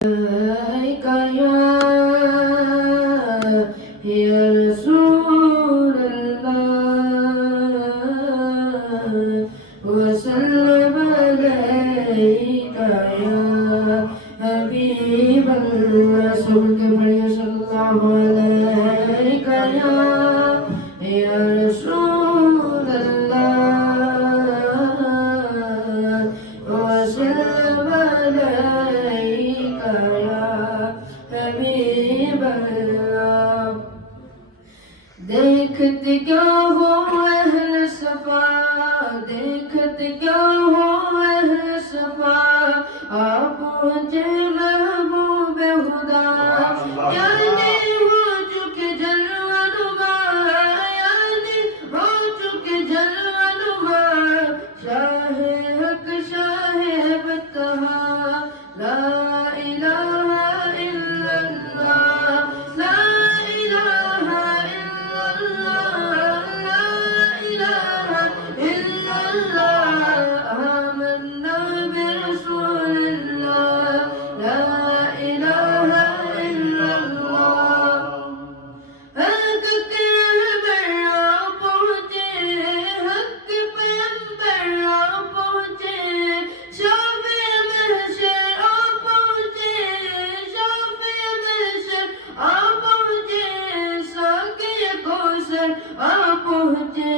عليك يا رسول الله وسلم عليك يا حبيب الله صلى الله عليك يا رسول الله وسلم عليك يا حبيب الله دیکھتے کیا ہو اہل صفا دیکھتے کیا ہو اہل صفا آپ پہنچے محبوب خدا یعنی ہو چکے جلوہ نما یعنی ہو چکے جلوہ نما شاہ حق شاہ بتہا لا الہ الا اللہ لا الہ الا اللہ لا الہ الا اللہ آمنا برسول اللہ لا الہ الا اللہ حق کے رہبر آ پہنچے حق پیغمبر آ پہنچے شافع محشر آ پہنچے شافع محشر آ پہنچے ساقی کوثر آ پہنچے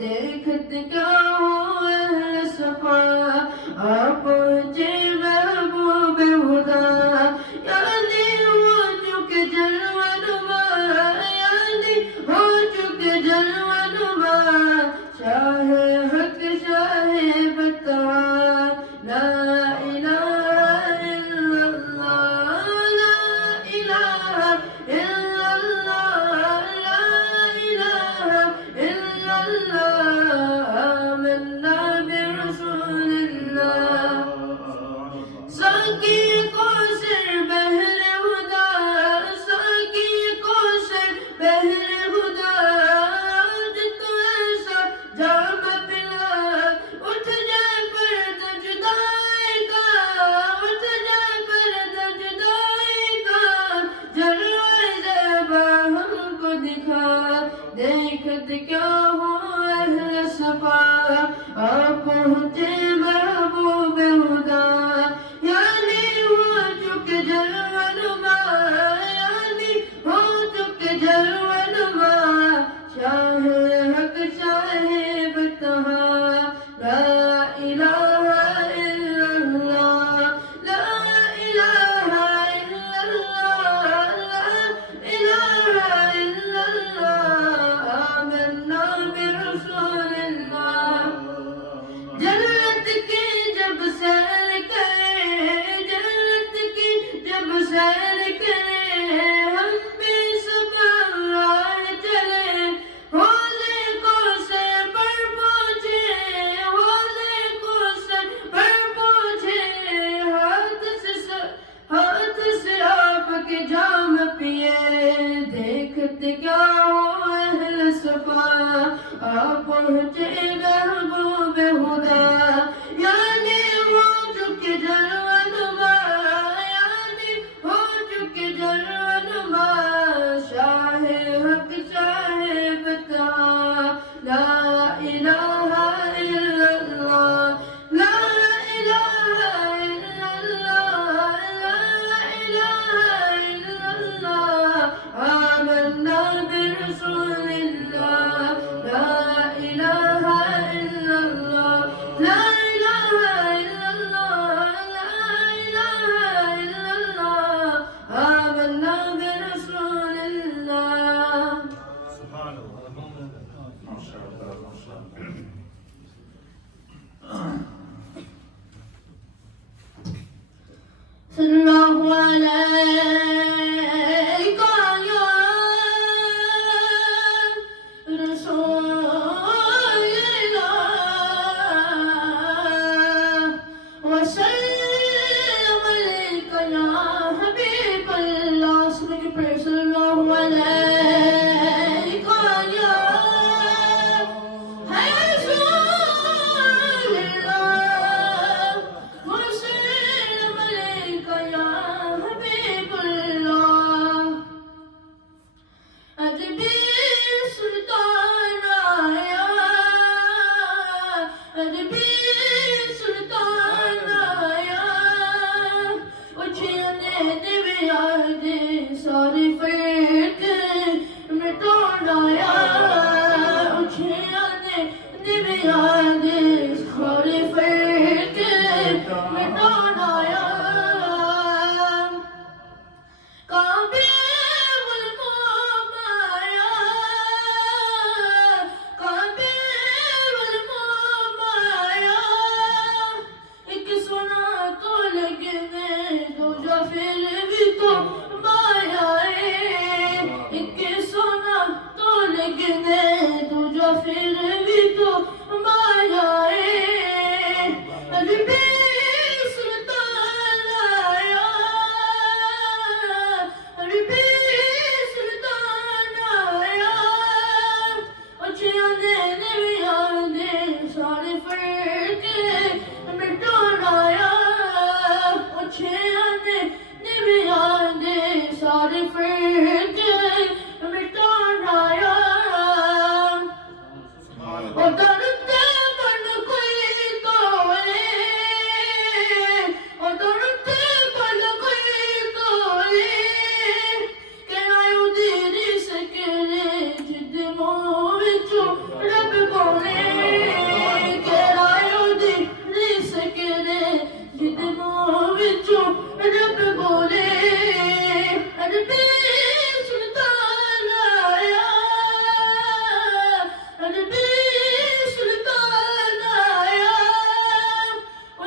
دیکھتے کیا ہو اہل صفا آ پہنچے محبوب خدا یعنی ہو چکے جلوہ نما یعنی ہو چکے جلوہ نما شاہ حق شاہ بتہا لا الہ الا اللہ لا الہ الا اللہ لا الہ الا اللہ آمنا برسول اللہ ساقی کوثر بحر ہدا ساقی کوثر بحر ہدا آج تو ایسا جام پلا اٹھ جائے پردہ جدائی کا اٹھ جائے پردہ جدائی کا جلوہ زیبا ہم کو دکھا دیکھتے کیا ہو اہل صفا آ پہنچے محبوب خدا یعنی ہو چکے جلوہ نما یعنی ہو چکے جلوہ نما شاہ حق شاہ بتہا لا الہ الا اللہ لا الہ الا اللہ لا الہ الا اللہ آمنا برسول اللہ جنت کی جب سیر کرے جنت کی جب سیر کرے ہم بھی صبح راہ چلے حوضے کوثر پر پہنچے حوضے کوثر پر پہنچے ہاتھ سے آپ کے جام پیے دیکھتے کیا ہو اہل صفا آ پہنچے محبوب خدا یعنی ہو چکے جلوہ نما یعنی ہو چکے جلوہ نما شاہ حق شاہ بتہا لا الہ الا اللہ لا الہ الا اللہ لا الہ الا اللہ آمنا برسول اللہ لا الہ پھر بھی تو مایا ایک سونا تو لگنے دوجا پھر بھی تو مایا حبیبی سلطان آیا حبیبی سلطان آیا اچھے آنے نوی آنے سارے فرق مٹون آیا اچھے آنے نوی آنے سارے فرق مٹون آیا اور درتے بن کوئی تو اور درتے بن کوئی تو کہ آئیو دیری سکرے جد موچو رب بولے کہ آئیو دیری سکرے جد موچو رب بولے عربی سلطان آیا عربی سلطان آیا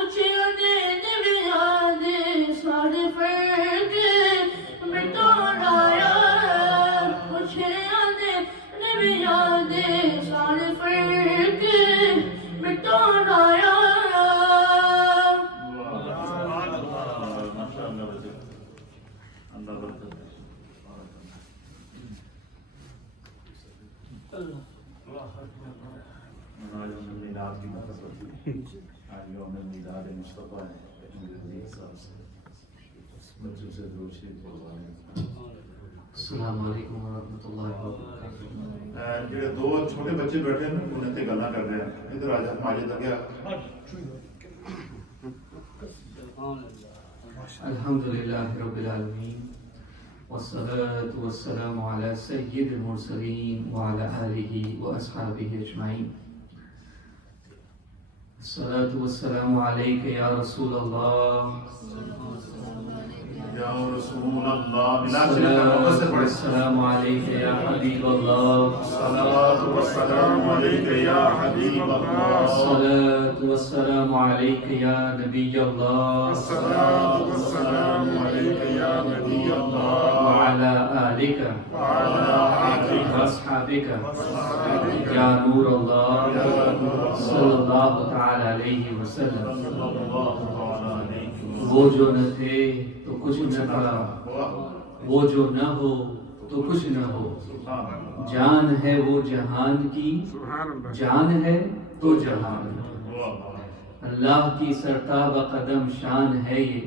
اچھے آنے نوی آنے سارے فرق مٹون آیا اچھے آنے نوی آنے سارے فرق مٹون آیا آج یوم میلاد مصطفیٰ ہے بچوں سے دور شریف بولوانے السلام علیکم ورحمۃ اللہ وبرکاتہ. جڑے دو چھوٹے بچے بیٹھے ہیں انہیں تے گلاں کر رہے ہیں ادھر آ جا ماجد آ گیا الحمد للہ رب العالمین والصلاة والسلام علی سید المرسلین وعلی آلہ واصحابہ اجمعین. الصلاة والسلام علیک یا رسول اللہ یا رسول اللہ ملاد شریف الصلاة محبت سے پڑھے والسلام علیک یا حبیب اللہ الصلاۃ والسلام علیک یا حبیب اللہ الصلاة والسلام علیک یا نبی اللہ الصلاۃ والسلام علیک یا نبی اللہ وعلی آلک وعلی آلک واصحابک یا نور اللہ صلی اللہ تعالی علیہ وسلم. وہ جو نہ تھے تو کچھ نہ تھا وہ جو نہ ہو تو کچھ نہ ہو جان ہے وہ جہان کی جان ہے تو جہان ہے اللہ کی سرتاب قدم شان ہے یہ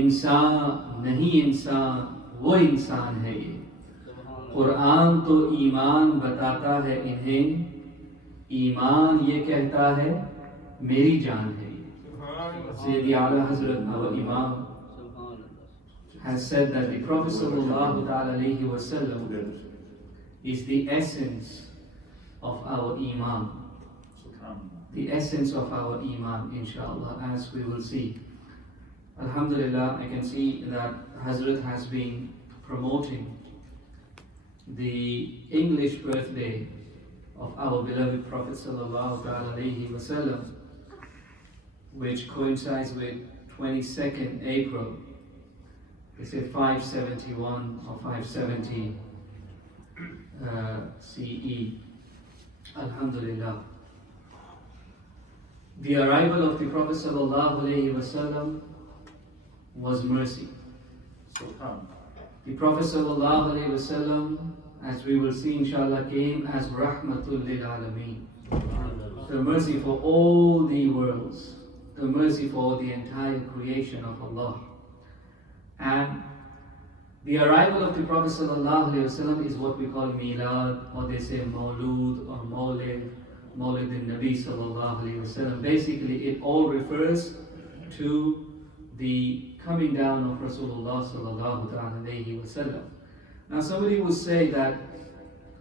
انسان نہیں انسان وہ انسان ہے یہ قرآن تو ایمان بتاتا ہے انہیں ایمان یہ کہتا ہے میری جان ہے یہ. Sayyidi Ala Hazrat our Imam has said that the Prophet sallallahu alayhi wa sallam is the essence of our Iman. The essence of our Iman, inshallah, as we will see. Alhamdulillah, I can see that Hazrat has been promoting the English birthday of our beloved Prophet sallallahu alayhi wa sallam, which coincides with 22nd April. They say 571 or 570 CE. Alhamdulillah. The arrival of the Prophet sallallahu alaihi wasallam was mercy. The Prophet sallallahu alaihi wasallam, as we will see inshallah, came as rahmatul lil alameen, the mercy for all the worlds, the mercy for the entire creation of Allah. And the arrival of the Prophet sallallahu alaihi wasallam is what we call Milad, or they say Mawlud or Mawlid, Mawlid al-Nabi sallallahu alaihi wasallam. Basically, it all refers to the coming down of Rasulullah sallallahu alaihi wasallam. Now, somebody would say that,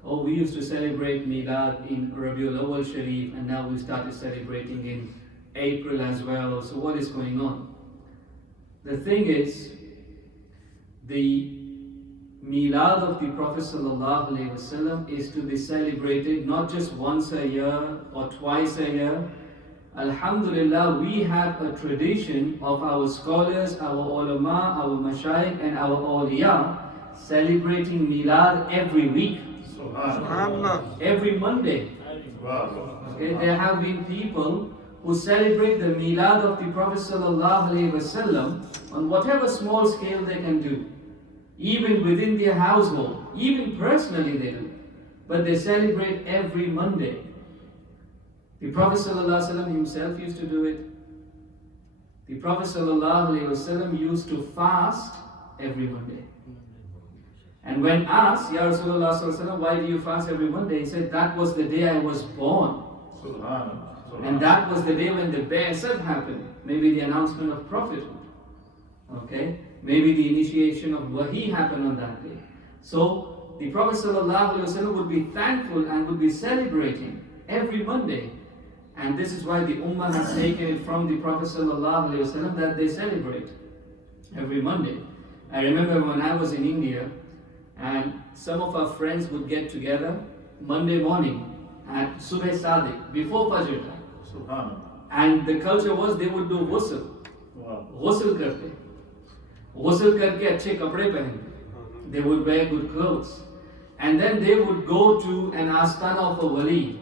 oh, we used to celebrate Milad in Rabiul Awwal Sharif, and now we started celebrating in April as well. So what is going on? The thing is, the Milad of the Prophet sallallahu alaihi wasallam is to be celebrated not just once a year or twice a year. Alhamdulillah, we have a tradition of our scholars, our ulama, our mashayikh and our awliya celebrating Milad every week. Subhanallah. Every Monday. Wow. Okay, there have been people who celebrate the Milad of the Prophet Sallallahu Alaihi Wasallam on whatever small scale they can do. Even within their household, even personally they do. But they celebrate every Monday. The Prophet ﷺ himself used to do it. The Prophet ﷺ used to fast every Monday. And when asked, Ya Rasulullah ﷺ, why do you fast every Monday? He said, that was the day I was born. And that was the day when the Ba'asat happened. Maybe the announcement of prophethood. Okay? Maybe the initiation of Wahi happened on that day. So, the Prophet ﷺ would be thankful and would be celebrating every Monday. And this is why the Ummah has taken it from the Prophet ﷺ that they celebrate every Monday. I remember when I was in India, and some of our friends would get together Monday morning at Subh Sadiq, before Fajr time. And the culture was they would do ghusl. Ghusl karte. Ghusl karke achhe kapde pehne. They would wear good clothes. And then they would go to an astana of a wali.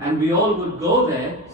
and we all would go there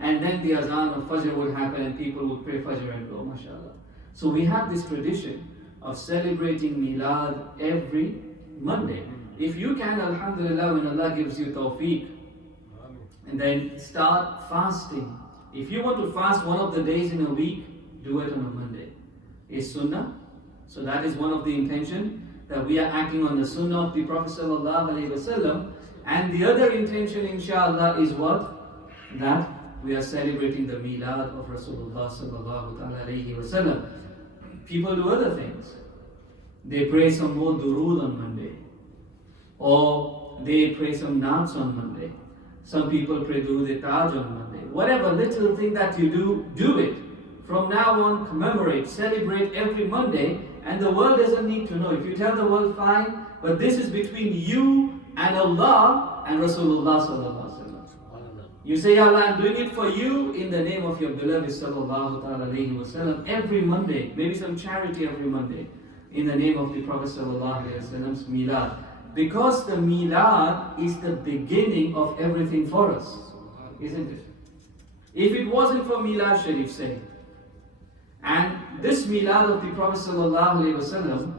and then the azan of fajr would happen and people would pray fajr and go, mashallah. So we have this tradition of celebrating Milad every Monday. If you can, alhamdulillah, when Allah gives you tawfiq, and then start fasting. If you want to fast one of the days in a week, do it on a Monday. It's sunnah. So that is one of the intention, that we are acting on the sunnah of the Prophet Sallallahu Alaihi Wasallam. And the other intention, inshallah, is what? That we are celebrating the Milad of Rasulullah Sallallahu Alaihi Wasallam. People do other things. They pray some more durood on Monday. Or they pray some naats on Monday. Some people pray durood taj on Monday. Whatever little thing that you do, do it. From now on, commemorate, celebrate every Monday, and the world doesn't need to know. If you tell the world, fine, but this is between you and Allah and Rasulullah Sallallahu Alaihi Wasallam. You say, Allah, I'm doing it for you in the name of your beloved Sallallahu Alaihi Wasallam every Monday, maybe some charity every Monday, in the name of the Prophet Sallallahu Alaihi Wasallam's Milad. Because the Milad is the beginning of everything for us, isn't it? If it wasn't for Milad Sharif, say, and this Milad of the Prophet Sallallahu Alaihi Wasallam,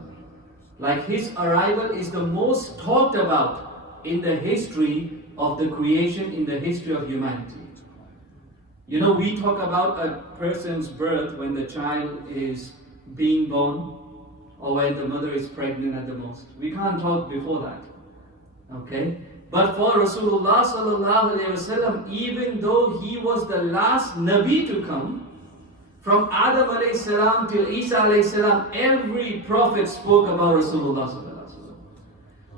like his arrival is the most talked about in the history of the creation, in the history of humanity. You know, we talk about a person's birth when the child is being born or when the mother is pregnant at the most. We can't talk before that. Okay? But for Rasulullah Sallallahu Alaihi Wasallam, even though he was the last Nabi to come, from Adam alayhi salam till Isa alayhi salam, every prophet spoke about Rasulullah Sallallahu Alaihi Wasallam.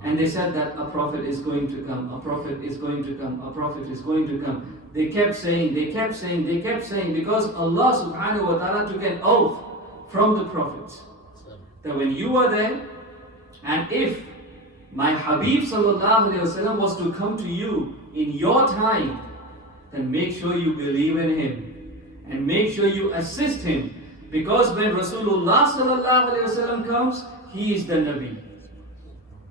And they said that a prophet is going to come, a prophet is going to come, a prophet is going to come. They kept saying, because Allah subhanahu wa ta'ala took an oath from the prophets that when you are there, and if my Habib Sallallahu Alaihi Wasallam was to come to you in your time, then make sure you believe in him and make sure you assist him, because when Rasulullah Sallallahu Alaihi Wasallam comes, he is the Nabi.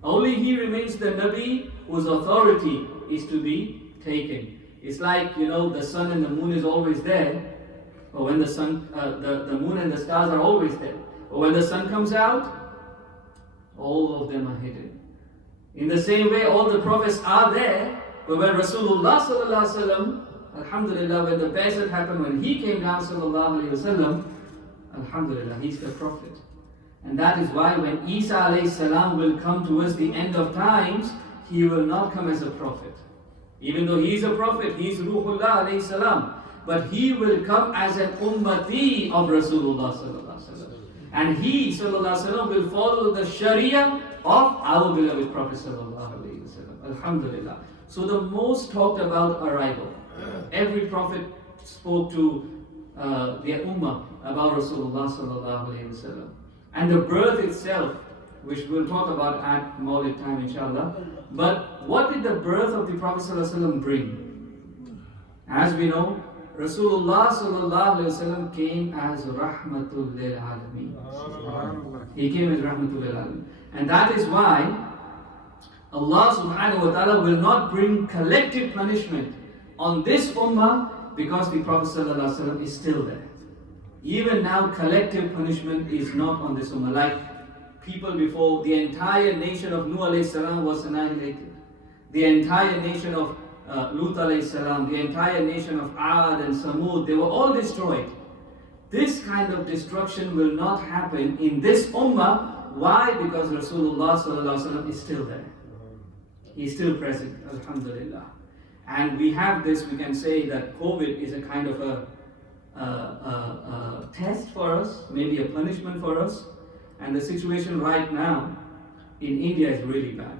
Only he remains the Nabi whose authority is to be taken. It's like, you know, the sun and the moon is always there, or when the sun, the moon and the stars are always there. Or when the sun comes out, all of them are hidden. In the same way, all the prophets are there, but when Rasulullah Sallallahu Alaihi Wasallam, alhamdulillah, when the Ba'asat happened, when he came down Sallallahu Alaihi Wasallam, alhamdulillah, he's the prophet. And that is why when Isa alayhi salam will come towards the end of times, he will not come as a prophet. Even though he is a prophet, he is Ruhullah alayhi salam, but he will come as an ummati of Rasulullah Sallallahu Alaihi Wasallam. And he, Sallallahu Alaihi Wasallam, will follow the Sharia of our beloved Prophet Sallallahu Alaihi Alhamdulillah. So the most talked about arrival. Every prophet spoke to their ummah about Rasulullah sallallahu alayhi wasallam. And the birth itself, which we'll talk about at Mawlid time inshallah. But what did the birth of the Prophet sallallahu alayhi wasallam bring? As we know, Rasulullah sallallahu alayhi wasallam came as Rahmatul lil Alameen. He came as Rahmatul lil Alameen. And that is why Allah subhanahu wa ta'ala will not bring collective punishment on this ummah because the Prophet sallallahu alaihi wasallam is still there. Even now, collective punishment is not on this ummah. Like people before, the entire nation of Nuh alayhi salam was annihilated. The entire nation of Lut alayhi salam, the entire nation of Ad and Samud, they were all destroyed. This kind of destruction will not happen in this ummah. Why? Because Rasulullah sallallahu alaihi wasallam is still there. He's still present, alhamdulillah. And we have this, we can say that COVID is a kind of a test for us, maybe a punishment for us. And the situation right now in India is really bad.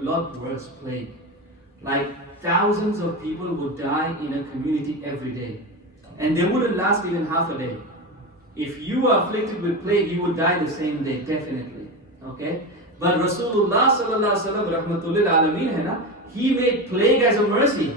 lot worse plague. Like thousands of people would die in a community every day, and they wouldn't last even half a day. If you are afflicted with plague, you would die the same day, definitely. Okay, but Rasulullah sallallahu alaihi wasallam rahmatul lil alameen hai na, he made plague as a mercy.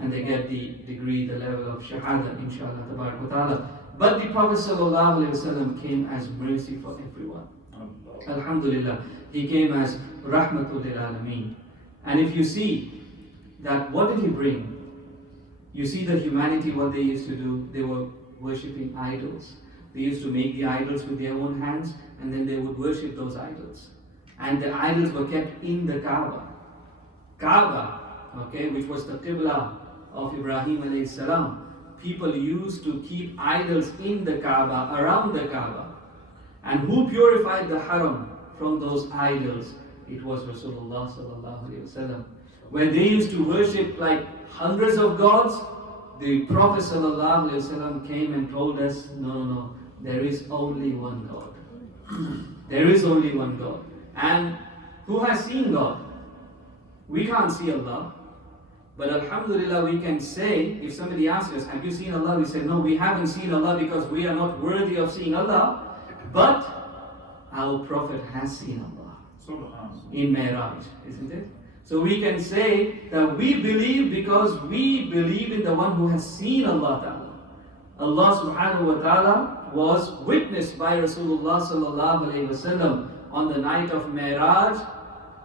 and they get the degree, the level of shahada, inshallah tabarak wa ta'ala. But the Prophet sallallahu alaihi wasallam came as mercy for everyone. Alhamdulillah, he came as rahmatul lil alameen. And if you see that, what did he bring? You see that humanity, what they used to do, they were worshipping idols. They used to make the idols with their own hands, and then they would worship those idols. And the idols were kept in the Kaaba. Kaaba, okay, which was the Qibla of Ibrahim alayhi salam. People used to keep idols in the Kaaba, around the Kaaba. And who purified the Haram from those idols? It was Rasulullah sallallahu alaihi wasallam. When they used to worship like hundreds of gods, the Prophet sallallahu alaihi wasallam came and told us, no, there is only one God. There is only one God. And who has seen God? We can't see Allah. But alhamdulillah, we can say, if somebody asks us, have you seen Allah? We say, no, we haven't seen Allah because we are not worthy of seeing Allah. But our Prophet has seen Allah in Mi'raj, isn't it? So we can say that we believe because we believe in the one who has seen Allah Ta'ala. Allah subhanahu wa ta'ala was witnessed by Rasulullah sallallahu alayhi wa sallam on the night of Mi'raj.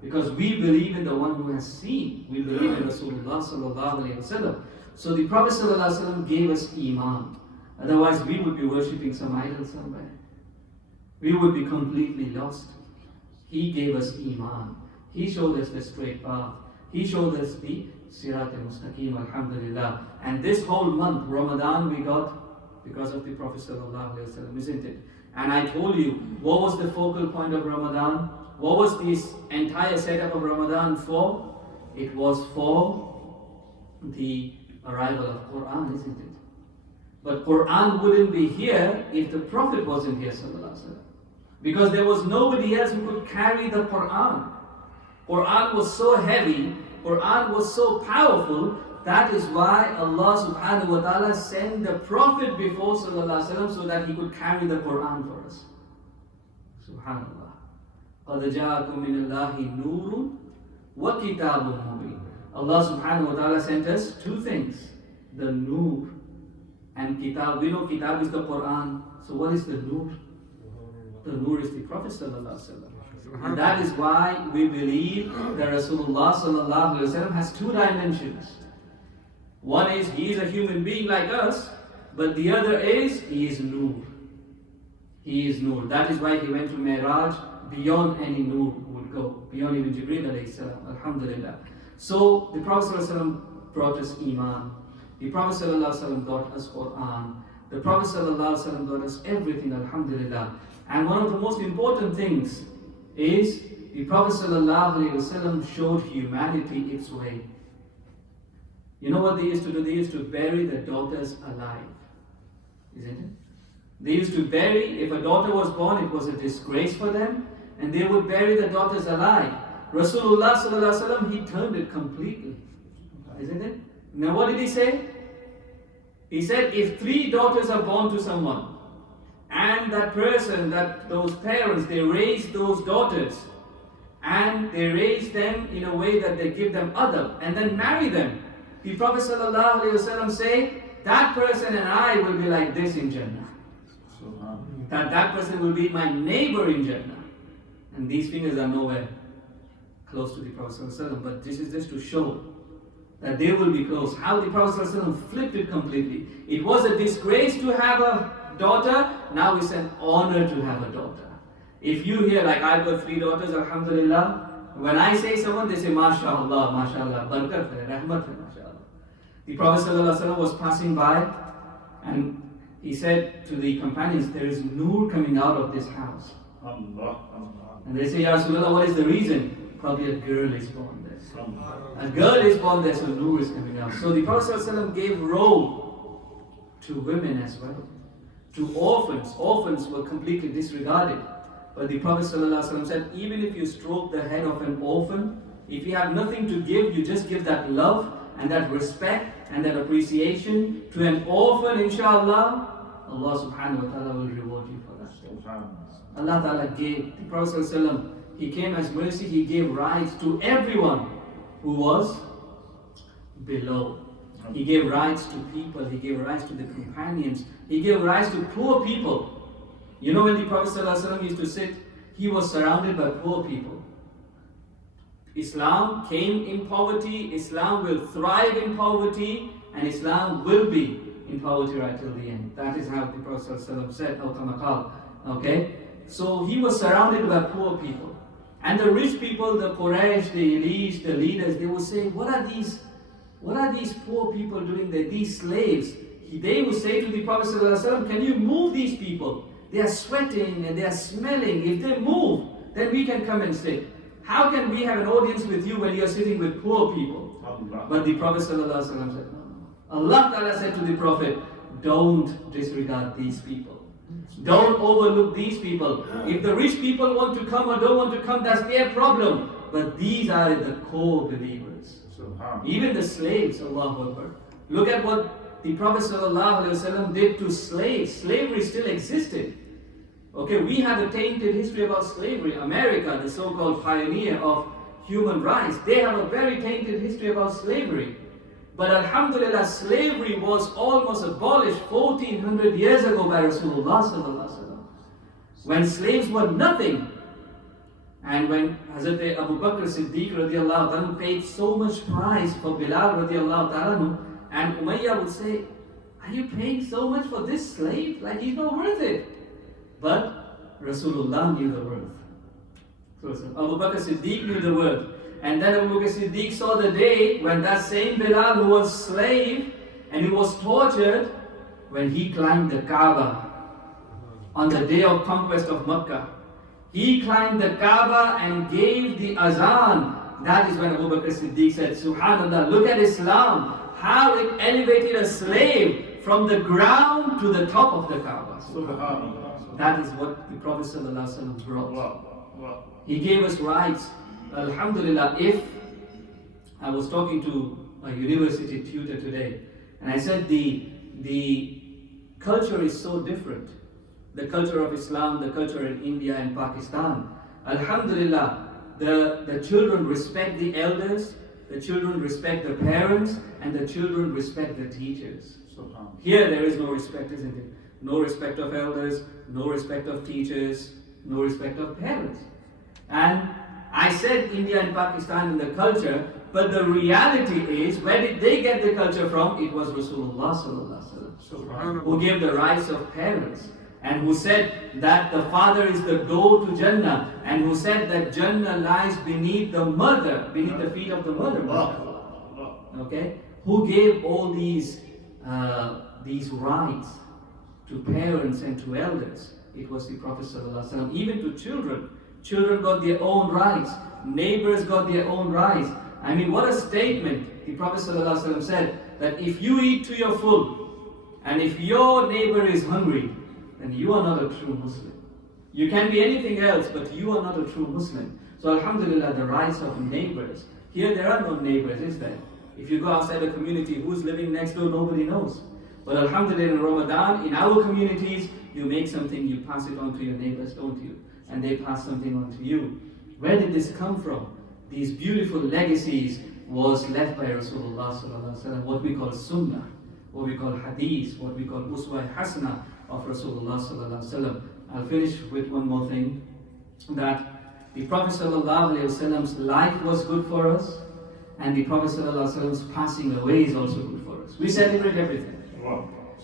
Because we believe in the one who has seen. We believe in Rasulullah sallallahu alayhi wa sallam. So the Prophet sallallahu alayhi wa sallam gave us iman. Otherwise we would be worshipping some idol somewhere. We would be completely lost. He gave us iman. He showed us the straight path. He showed us the sirat al-mustaqim, alhamdulillah. And this whole month, Ramadan, we got because of the Prophet sallallahu alayhi wa sallam, isn't it? And I told you, what was the focal point of Ramadan? What was this entire setup of Ramadan for? It was for the arrival of Quran, isn't it? But Quran wouldn't be here if the Prophet wasn't here, sallallahu alaihi wasallam. Because there was nobody else who could carry the Quran. Quran was so heavy, Quran was so powerful, that is why Allah subhanahu wa ta'ala sent the Prophet before sallallahu alaihi wasallam so that he could carry the Quran for us. Subhanallah. قَدْ جَاءَكُم مِّنَ اللَّهِ نُورٌ وَكِتَابٌ مُبِينٌ. Allah subhanahu wa ta'ala sent us two things, the Nur and Kitab. We know Kitab is the Quran. So what is the Nur? The Nur is the Prophet sallallahu alaihi wasallam. And that is why we believe that Rasulullah sallallahu alaihi wasallam has two dimensions. One is he is a human being like us, but the other is he is Nur. He is Nur. That is why he went to Mi'raj beyond any Nur would go, beyond even Jibreel alayhi salam. Alhamdulillah. So the Prophet sallallahu alaihi wasallam brought us Iman. The Prophet sallallahu alaihi wasallam brought us Quran. The Prophet sallallahu alaihi wasallam brought us everything. Alhamdulillah. And one of the most important things is the Prophet sallallahu alaihi wasallam showed humanity its way. You know what they used to do? They used to bury their daughters alive. Isn't it? They used to bury, if a daughter was born, it was a disgrace for them, and they would bury their daughters alive. Rasulullah sallallahu alaihi wasallam, he turned it completely. Isn't it? Now what did he say? He said, if 3 daughters are born to someone, and that person, those parents, they raise those daughters, and they raise them in a way that they give them adab, and then marry them. The Prophet sallallahu alaihi wasallam say, that person and I will be like this in Jannah. That person will be my neighbor in Jannah. And these fingers are nowhere close to the Prophet sallallahu alaihi wasallam, but this is just to show that they will be close. How the Prophet sallallahu alaihi wasallam flipped it completely. It was a disgrace to have a daughter, now it's an honor to have a daughter. If you hear, like I've got 3 daughters, alhamdulillah, when I say someone, they say, MashaAllah, MashaAllah, Barakat hai, Rahmat hai, MashaAllah. The Prophet ﷺ was passing by and he said to the companions, there is Nur coming out of this house. And they say, Ya Rasulullah, what is the reason? Probably a girl is born there. A girl is born there, so Nur is coming out. So the Prophet ﷺ gave robe to women as well. To orphans. Orphans were completely disregarded. But the Prophet ﷺ said, even if you stroke the head of an orphan, if you have nothing to give, you just give that love and that respect and that appreciation to an orphan, inshallah, Allah subhanahu wa ta'ala will reward you for that. Allah ta'ala gave, the Prophet ﷺ, he came as mercy, he gave rights to everyone who was below. He gave rights to people, he gave rights to the companions, he gave rights to poor people. You know, when the Prophet ﷺ used to sit, he was surrounded by poor people. Islam came in poverty, Islam will thrive in poverty, and Islam will be in poverty right till the end. That is how the Prophet ﷺ said, okay? So he was surrounded by poor people. And the rich people, the Quraysh, the elites, the leaders, they would say, what are these poor people doing there? These slaves. They would say to the Prophet ﷺ, can you move these people? They are sweating and they are smelling. If they move, then we can come and sit. How can we have an audience with you when you are sitting with poor people? But the Prophet ﷺ said, no. Allah Ta'ala said to the Prophet, don't disregard these people. Don't overlook these people. If the rich people want to come or don't want to come, that's their problem. But these are the core believers. Even the slaves, Allahu Akbar. Look at what the Prophet ﷺ did to slaves. Slavery still existed. Okay, we have a tainted history about slavery. America, the so-called pioneer of human rights, they have a very tainted history about slavery. But alhamdulillah, slavery was almost abolished 1400 years ago by Rasulullah sallallahu alaihi wasallam. When slaves were nothing. And when Hazrat Abu Bakr Siddiq radiallahu ta'ala paid so much price for Bilal radiallahu ta'ala, and Umayyah would say, are you paying so much for this slave? Like, he's not worth it. But Rasulullah knew the worth. So Abu Bakr Siddiq knew the worth. And then Abu Bakr Siddiq saw the day when that same Bilal who was slave and he was tortured, when he climbed the Kaaba on the day of conquest of Makkah. He climbed the Kaaba and gave the azan. That is when Abu Bakr Siddiq said, Subhanallah, look at Islam, how it elevated a slave from the ground to the top of the Kaaba. That is what the Prophet ﷺ brought. He gave us rights. Alhamdulillah, if I was talking to a university tutor today, and I said the culture is so different. The culture of Islam, the culture in India and Pakistan. Alhamdulillah, the children respect the elders, the children respect the parents, and the children respect the teachers. Here there is no respect, isn't it? No respect of elders, no respect of teachers. no respect of parents. And I said India and Pakistan in the culture, but the reality is, where did they get the culture from? It was Rasulullah sallallahu alaihi wasallam who gave the rights of parents, and who said that the father is the door to Jannah, and who said that Jannah lies beneath the mother, beneath the feet of the mother. Okay? Who gave all these rights to parents and to elders? It was the Prophet sallallahu alaihi wasallam. Even to children. Children got their own rights. Neighbors got their own rights. I mean, what a statement. The Prophet ﷺ said that if you eat to your full, and if your neighbor is hungry, then you are not a true Muslim. You can be anything else, but you are not a true Muslim. So alhamdulillah, the rights of neighbors. Here there are no neighbors, is there? If you go outside the community, who's living next door, nobody knows. But alhamdulillah, in Ramadan, in our communities, you make something, you pass it on to your neighbors, don't you? And they pass something on to you. Where did this come from? These beautiful legacies was left by Rasulullah sallallahu alaihi wasallam, what we call sunnah, what we call hadith, what we call uswa hasana of Rasulullah sallallahu alaihi wasallam. I'll finish with one more thing, that the Prophet sallallahu alaihi wasallam's life was good for us, and the Prophet sallallahu alaihi wasallam's passing away is also good for us. We celebrate everything.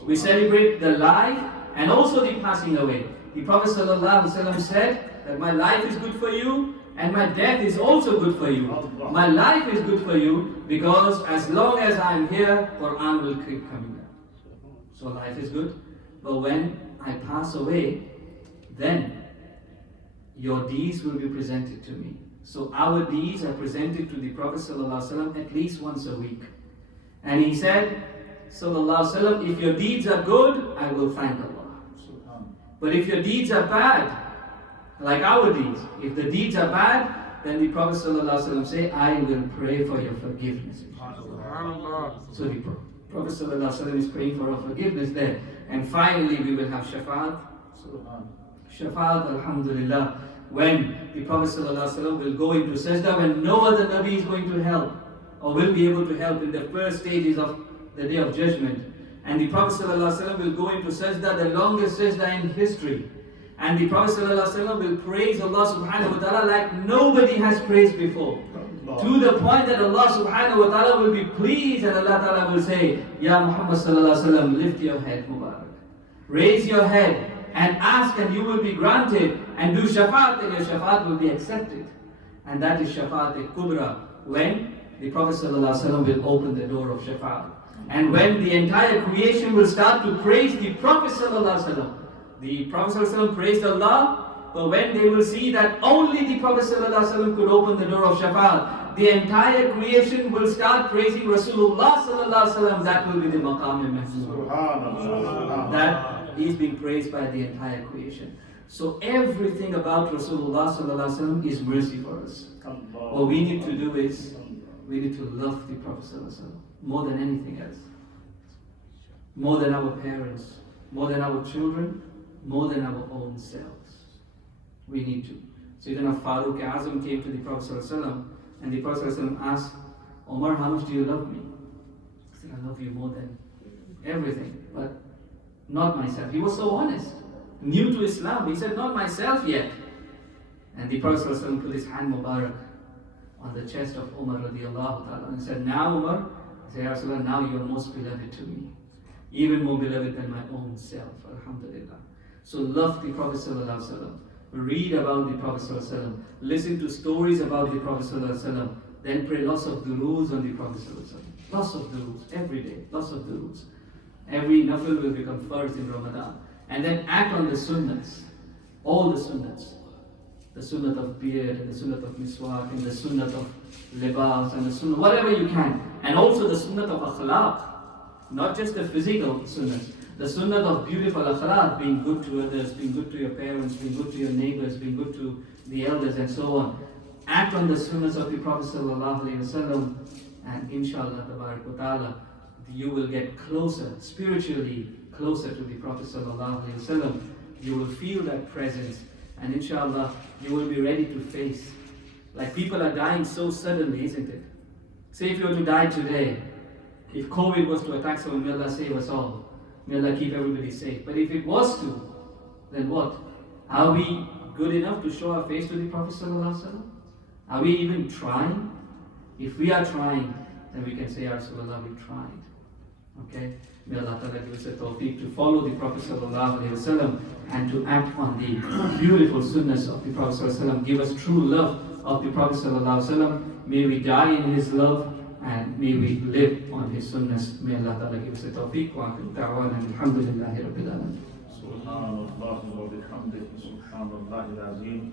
We celebrate the life and also the passing away. The Prophet ﷺ said that my life is good for you and my death is also good for you. My life is good for you because as long as I am here, Quran will keep coming down. So life is good. But when I pass away, then your deeds will be presented to me. So our deeds are presented to the Prophet ﷺ at least once a week. And he said, ﷺ, if your deeds are good, I will thank Allah. But if your deeds are bad, like our deeds, if the deeds are bad, then the Prophet ﷺ say, I will pray for your forgiveness. So the Prophet ﷺ is praying for our forgiveness there. And finally we will have shafaat. Shafaat, alhamdulillah, when the Prophet ﷺ will go into sajda, when no other Nabi is going to help, or will be able to help in the first stages of the Day of Judgment. And the Prophet ﷺ will go into sajda, the longest sajda in history. And the Prophet ﷺ will praise Allah subhanahu wa ta'ala like nobody has praised before. To the point that Allah subhanahu wa ta'ala will be pleased, and Allah ta'ala will say, Ya Muhammad sallallahu alaihi wasallam, lift your head, Mubarak. Raise your head and ask and you will be granted, and do shafaat and your shafaat will be accepted. And that is shafaat al-kubra, when the Prophet sallallahu alaihi wasallam will open the door of shafaat. And when the entire creation will start to praise the Prophet sallallahu alaihi wasallam. The Prophet sallallahu alaihi wasallam praised Allah, but when they will see that only the Prophet sallallahu alaihi wasallam could open the door of shafaat, the entire creation will start praising Rasulullah sallallahu alaihi wasallam. That will be the maqam al-mahmud. That is being praised by the entire creation. So everything about Rasulullah sallallahu alaihi wasallam is mercy for us. What we need to do is, we need to love the Prophet sallallahu alaihi wasallam more than anything else. More than our parents, more than our children, more than our own selves. We need to. Sayyidina Farooq Azam came to the Prophet sallallahu alaihi wasallam, and the Prophet sallallahu alaihi wasallam asked, Omar, how much do you love me? He said, I love you more than everything, but not myself. He was so honest. New to Islam, he said, not myself yet. And the Prophet sallallahu alaihi wasallam put his hand Mubarak on the chest of Umar radiallahu ta'ala and said, now Umar, I said, Ya Rasulullah, now you are most beloved to me. Even more beloved than my own self, alhamdulillah. So love the Prophet sallallahu alaihi wasallam. Read about the Prophet sallallahu alaihi wasallam. Listen to stories about the Prophet sallallahu alaihi wasallam. Then pray lots of duroos on the Prophet sallallahu alaihi wasallam. Lots of duroos, every day, lots of duroos. Every nafil will become farz in Ramadan. And then act on the sunnats. All the sunnats. The sunnat of beard, and the sunnat of miswak, and the sunnat of libas, and the sunnat, whatever you can. And also the sunnat of akhlaq. Not just the physical sunnats. The sunnat of beautiful akhlaq, being good to others, being good to your parents, being good to your neighbors, being good to the elders, and so on. Act on the sunnats of the Prophet sallallahu alaihi wasallam, and inshallah, tabarak wa ta'ala, you will get closer, spiritually closer to the Prophet sallallahu alaihi wasallam. You will feel that presence, and inshallah, you will be ready to face. Like people are dying so suddenly, isn't it? Say if you were to die today, if COVID was to attack someone, may Allah save us all. May Allah keep everybody safe. But if it was to, then what? Are we good enough to show our face to the Prophet sallallahu alaihi wasallam? Are we even trying? If we are trying, then we can say, Ya Rasulullah, we tried. Okay? May Allah Ta'ala give us a tawfiq to follow the Prophet sallallahu alaihi wasallam and to act on the beautiful sunnahs of the Prophet sallallahu alaihi wasallam. Give us true love of the Prophet sallallahu alaihi wasallam. May we die in his love and may we live on his sunnahs. May Allah Ta'ala give us a tawfiq wa akhiru da'wana alhamdulillahi rabbil alamin. Subhanallah wa bihamdihi subhanallah al-azim.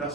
10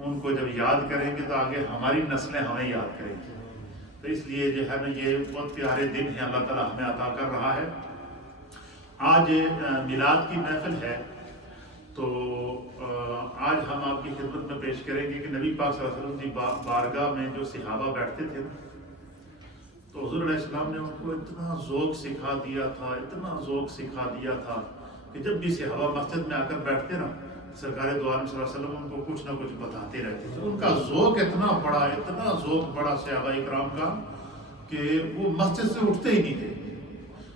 ان کو جب یاد کریں گے تو آگے ہماری نسلیں ہمیں یاد کریں گی. تو اس لیے جو ہے نا یہ بہت پیارے دن ہیں اللہ تعالیٰ ہمیں عطا کر رہا ہے. آج میلاد کی محفل ہے، تو آج ہم آپ کی خدمت میں پیش کریں گے کہ نبی پاک صلی اللہ علیہ وسلم کی بارگاہ میں جو صحابہ بیٹھتے تھے تو حضور علیہ السلام نے ان کو اتنا ذوق سکھا دیا تھا کہ جب بھی صحابہ مسجد میں آ کر بیٹھتے نا سرکار دو عالم صلی اللہ علیہ وسلم ان کو کچھ نہ کچھ بتاتے رہتے تھے. ان کا ذوق اتنا ذوق بڑا صحابہ اکرام کا کہ وہ مسجد سے اٹھتے ہی نہیں تھے،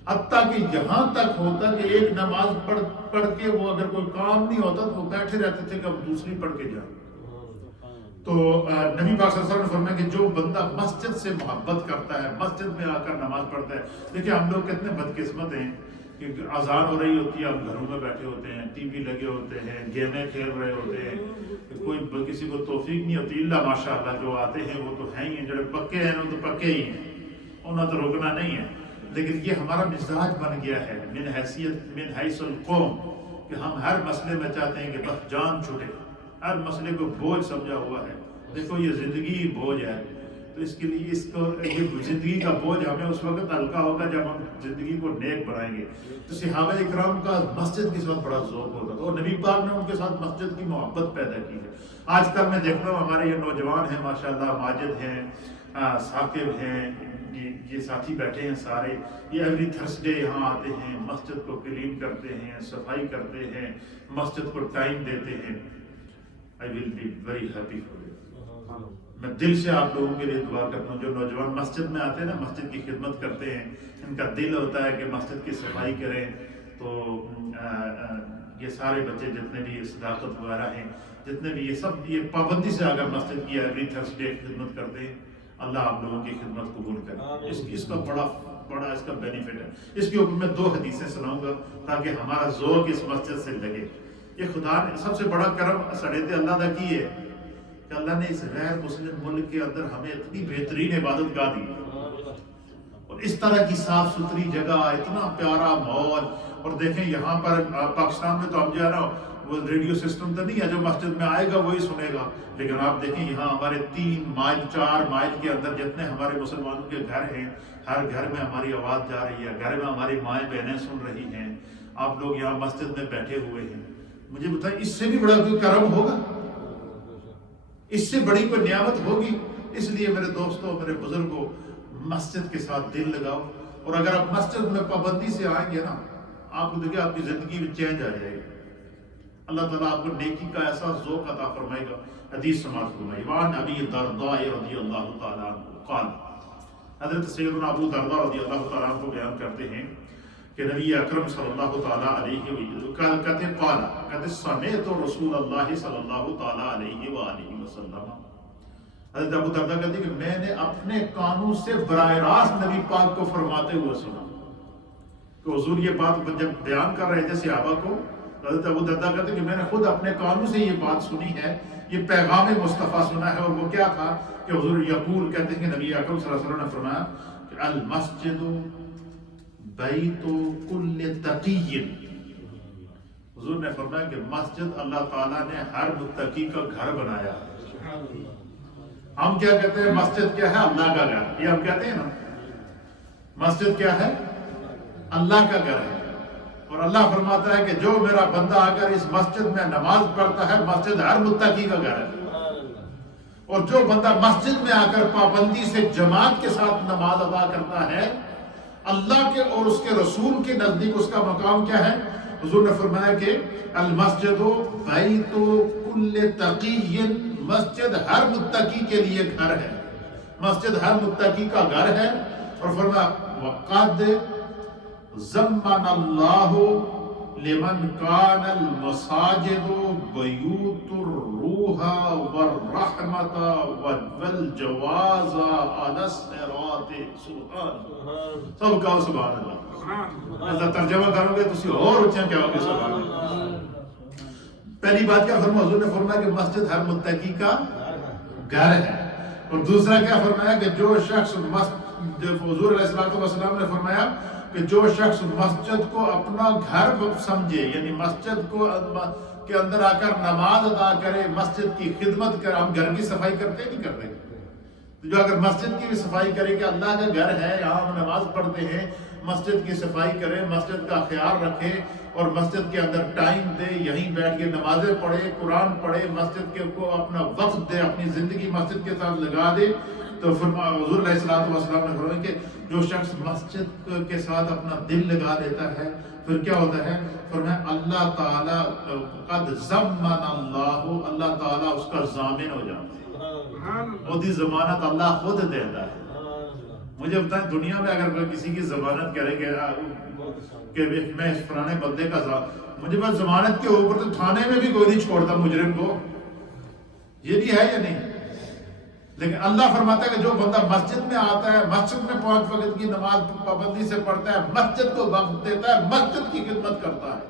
حتیٰ کہ یہاں تک ہوتا کہ ایک نماز پڑھ کے وہ اگر کوئی کام نہیں ہوتا تو وہ بیٹھے رہتے تھے کہ ہم دوسری پڑھ کے جائیں. تو نبی پاک صلی اللہ علیہ وسلم نے فرمایا کہ جو بندہ مسجد سے محبت کرتا ہے، مسجد میں آ کر نماز پڑھتا ہے. دیکھیں ہم لوگ کتنے بدقسمت ہیں کہ اذان ہو رہی ہوتی ہے، ہم گھروں میں بیٹھے ہوتے ہیں، ٹی وی لگے ہوتے ہیں، گیمیں کھیل رہے ہوتے ہیں، کوئی کسی کو توفیق نہیں ہوتی. اللہ ماشاء اللہ جو آتے ہیں وہ تو ہیں ہی ہیں، جو پکے ہیں وہ تو پکے ہی ہیں، انہیں تو روکنا نہیں ہے. لیکن یہ ہمارا مزاج بن گیا ہے من حیث القوم کہ ہم ہر مسئلے میں چاہتے ہیں کہ بس جان چھوٹے، ہر مسئلے کو بوجھ سمجھا ہوا ہے. دیکھو یہ زندگی بوجھ ہے، تو اس کے لیے یہ زندگی کا بوجھ ہمیں اس وقت ہلکا ہوگا جب ہم زندگی کو نیک بنائیں گے. تو صحابہ اکرام کا مسجد کے ساتھ بڑا ذوق ہوتا تھا اور نبی پاک نے ان کے ساتھ مسجد کی محبت پیدا کی ہے. آج کل میں دیکھتا ہوں ہمارے یہ نوجوان ہیں ماشاءاللہ، ماجد ہیں، ثاقب ہیں، یہ ساتھی بیٹھے ہیں سارے، یہ ایوری تھرسڈے یہاں آتے ہیں، مسجد کو کلین کرتے ہیں، صفائی کرتے ہیں، مسجد کو ٹائم دیتے ہیں. I will be very happy for you. میں دل سے آپ لوگوں کے لیے دعا کرتا ہوں جو نوجوان مسجد میں آتے ہیں نا، مسجد کی خدمت کرتے ہیں، ان کا دل ہوتا ہے کہ مسجد کی صفائی کریں. تو یہ سارے بچے جتنے بھی صداقت وغیرہ ہیں، جتنے بھی یہ پابندی سے اگر مسجد کی ایوری تھرسڈے خدمت کرتے ہیں، اللہ آپ لوگوں کی خدمت قبول کرے. اس کا بڑا اس کا بینیفٹ ہے. اس کے اوپر میں 2 حدیثیں سناؤں گا تاکہ ہمارا ذوق اس مسجد سے لگے. یہ خدا نے سب سے بڑا کرم سڑیتے اللہ دا کی ہے کہ اللہ نے اس غیر مسلم ملک کے اندر ہمیں اتنی بہترین عبادت گاہ دی اور اس طرح کی صاف ستھری جگہ، اتنا پیارا ماحول. اور دیکھیں یہاں پر پاکستان میں تو اب جو ہے نا وہ ریڈیو سسٹم تو نہیں ہے، جو مسجد میں آئے گا وہی سنے گا. لیکن آپ دیکھیں یہاں ہمارے 3 مائل 4 مائل کے اندر جتنے ہمارے مسلمانوں کے گھر ہیں، ہر گھر میں ہماری آواز جا رہی ہے، گھر میں ہماری مائیں بہنیں سن رہی ہیں. آپ لوگ یہاں مسجد میں بیٹھے ہوئے ہیں. مجھے بتائیں اس سے بھی بڑا کوئی کرم ہوگا؟ اس سے بڑی کوئی نعمت ہوگی؟ اس لیے میرے دوستوں، میرے بزرگوں، مسجد کے ساتھ دل لگاؤ. اور اگر آپ مسجد میں پابندی سے آئیں گے نا، آپ کو دیکھیں آپ کی زندگی میں چینج آ جائے گا. اللہ تعالیٰ آپ کو نیکی کا ایسا ذوق عطا فرمائے گا. حدیث سماعت فرمائیے. وعن ابی الدرداء رضی اللہ تعالیٰ عنہ قال، حضرت سیدنا ابو درداء رضی اللہ تعالیٰ عنہ کو بیان کرتے ہیں کہ نبی اکرم صلی اللہ تعالیٰ علیہ وسلم کہتے سمعت رسول اللہ صلی اللہ تعالیٰ علیہ وآلہ وسلم. حضرت ابو درداء کہتے ہیں کہ میں نے اپنے کانوں سے براہ راست نبی پاک کو فرماتے ہوئے سنا. کہ حضور یہ بات جب بیان کر رہے تھے صحابہ کو، حضرت ابو درداء کہتے ہیں کہ میں نے خود اپنے کانوں سے یہ بات سنی ہے، یہ پیغام مصطفیٰ سنا ہے. اور وہ کیا تھا کہ حضور یقول کہتے ہیں کہ نبی اکرم صلی اللہ علیہ وسلم نے فرمایا کہ المسجد بیت کل تقی. حضور نے فرمایا کہ مسجد اللہ تعالیٰ نے ہر متقی کا گھر بنایا. ہم کیا کہتے ہیں مسجد کیا ہے؟ اللہ کا گھر. یہ ہم کہتے ہیں نا مسجد کیا ہے؟ اللہ کا گھر ہے. اور اللہ فرماتا ہے کہ جو میرا بندہ اگر اس مسجد میں نماز پڑھتا ہے، مسجد ہر متقی کا گھر ہے. اور جو بندہ مسجد میں آ کر پابندی سے جماعت کے ساتھ نماز ادا کرتا ہے، اللہ کے اور اس کے رسول کے نزدیک اس کا مقام کیا ہے؟ حضور نے فرمایا کہ المسجد بیت کل تقی، مسجد ہر متقی کے لیے گھر ہے. مسجد ہر متقی کا گھر ہے. اور فرمایا وقد زمن اللہ لمن کان المساجد بیوت الروح والرحمت والجواز علی الصراط. سب کہو سبحان اللہ. ایسا ترجمہ کرو گے تو اور اچھا کیا ہوگے سبحان اللہ. پہلی بات کیا فرمایا؟ حضور نے فرمایا کہ مسجد ہر متقی کا گھر ہے. اور دوسرا کیا فرمایا کہ جو شخص جو حضور علیہ السلام نے فرمایا کہ جو شخص مسجد کو اپنا گھر سمجھے، یعنی مسجد کو کے اندر آ کر نماز ادا کرے، مسجد کی خدمت کرے. ہم گھر کی صفائی کرتے نہیں کرتے؟ تو جو اگر مسجد کی بھی صفائی کرے کہ اللہ کا گھر ہے، یہاں ہم نماز پڑھتے ہیں، مسجد کی صفائی کرے، مسجد کا خیال رکھے اور مسجد کے اندر ٹائم دے، یہیں بیٹھ کے نمازیں پڑھے، قرآن پڑھے، مسجد کے کو اپنا وقت دے، اپنی زندگی مسجد کے ساتھ لگا دے. تو حضور علیہ الصلوۃ والسلام نے فرمایا کہ جو شخص مسجد کے ساتھ اپنا دل لگا دیتا ہے پھر کیا ہوتا ہے؟ فرمایا اللہ تعالیٰ قد ضمن اللہ تعالیٰ اس کا ضامن ہو جاتا ہے، وہ دی ضمانت اللہ خود دیتا ہے. مجھے بتائیں دنیا میں اگر کوئی کسی کی ضمانت کرے کہ میں اس پرانے بندے کا مجھے بس ضمانت کے اوپر تو تھانے میں بھی کوئی نہیں چھوڑتا مجرم کو، یہ بھی ہے یا نہیں؟ لیکن اللہ فرماتا ہے کہ جو بندہ مسجد میں آتا ہے، مسجد میں 5 وقت کی نماز پابندی سے پڑھتا ہے، مسجد کو وقت دیتا ہے، مسجد کی خدمت کرتا ہے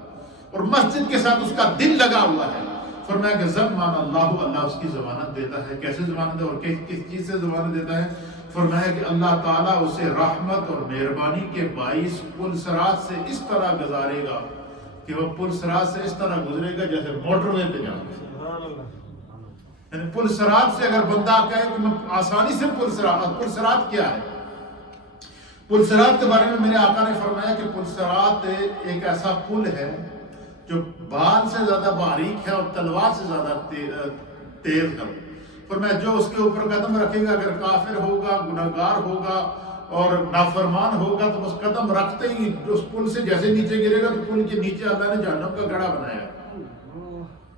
اور مسجد کے ساتھ اس کا دل لگا ہوا ہے، فرمایا کہ ضمن اللہ اس کی ضمانت دیتا ہے. کیسے ضمانت ہے اور کس چیز سے ضمانت دیتا ہے؟ فرمایا کہ اللہ تعالیٰ اسے رحمت اور مہربانی کے باعث پل صراط سے اس طرح گزارے گا کہ وہ پل صراط سے اس طرح گزرے گا جیسے موٹر وے پہ جاتا ہے. یعنی پل صراط سے اگر بندہ کہے کہ میں آسانی سے پل صراط کیا ہے؟ پل صراط کے بارے میں میرے آقا نے فرمایا کہ پل صراط ایک ایسا پل ہے جو بال سے زیادہ باریک ہے اور تلوار سے زیادہ تیز ہے. فرمایا جو اس کے اوپر قدم رکھے گا، اگر کافر ہوگا، گناہگار ہوگا اور نافرمان ہوگا تو اس قدم رکھتے ہی اس پل سے جیسے نیچے گرے گا تو پل کے نیچے اللہ نے جہنم کا گڑھا بنایا ہے،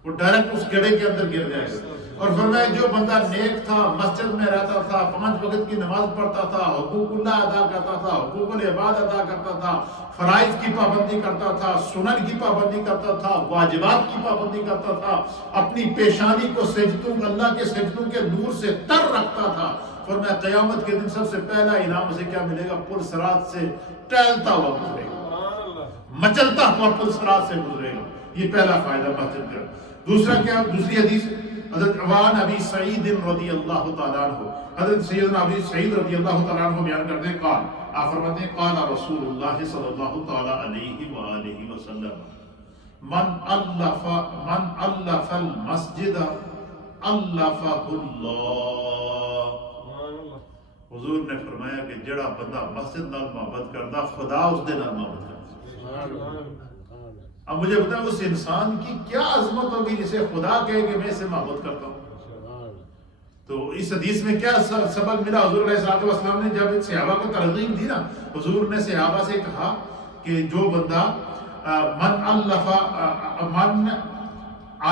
وہ ڈائریکٹ اس گڑھے کے اندر گر جائے گا. اور فرمایا جو بندہ نیک تھا، مسجد میں رہتا تھا، 5 وقت کی نماز پڑھتا تھا، حقوق اللہ ادا کرتا تھا، حقوق العباد ادا کرتا تھا، فرائض کی پابندی کرتا تھا، سنن کی پابندی کرتا تھا، واجبات کی پابندی کرتا تھا، اپنی پیشانی کو سجدوں اللہ کے سجدوں کے نور سے تر رکھتا تھا. فرمایا قیامت کے دن سب سے پہلا انعام اسے کیا ملے گا؟ پل صراط سے ٹہلتا ہوا گزرے گا، مچلتا ہوا پل صراط سے گزرے گا. یہ پہلا فائدہ مسجد کا. دوسرا کیا؟ دوسری حدیث حضرت عوان ابی سعید رضی اللہ تعالیٰ عنہ، حضرت سیدنا ابی سعید رضی اللہ تعالیٰ عنہ بیان کرتے ہیں، قال آپ فرماتے ہیں قال رسول اللہ صلی اللہ تعالیٰ علیہ وآلہ وسلم من الف المسجد الفہ اللہ. حضور نے فرمایا کہ جڑا بندہ مسجد نال محبت کرتا خدا اس دے نال محبت کرتا. اب مجھے بتائیں اس انسان کی کیا عظمت ہوگی جسے خدا کہے کہ میں اسے محبت کرتا ہوں. تو اس حدیث میں کیا سبق ملا؟ حضور علیہ الصلوۃ والسلام نے جب صحابہ کو ترغیب دی نا، حضور نے صحابہ سے کہا کہ جو بندہ من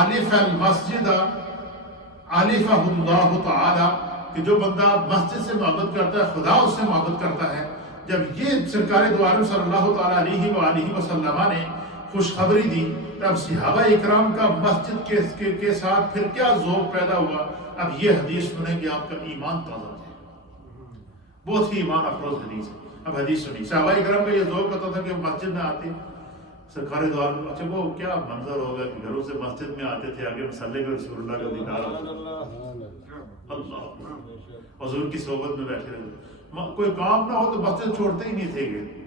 الف المسجد الفہ اللہ تعالی، کہ جو بندہ مسجد سے محبت کرتا ہے خدا اس سے محبت کرتا ہے. جب یہ سرکار دو عالم صلی اللہ تعالیٰ علیہ وآلہ وسلم نے خوشخبری دی تب صحابہ اکرام کا مسجد کے ساتھ پھر کیا ذوق پیدا ہوا. اب یہ حدیث سنیں کہ آپ کا ایمان تازہ ہے، بہت ہی ایمان افروز حدیث ہے. اب حدیث سنی، صحابہ اکرام کا یہ ذوق ہوتا تھا کہ مسجد میں آتے سرکار دو عالم، اچھا وہ کیا منظر ہوگا کہ گھروں سے مسجد میں آتے تھے، آگے مسلے میں رسول اللہ کا دیدار اللہ حضور کی صحبت میں بیٹھے رہتے، کوئی کام نہ ہو تو مسجد چھوڑتے ہی نہیں تھے.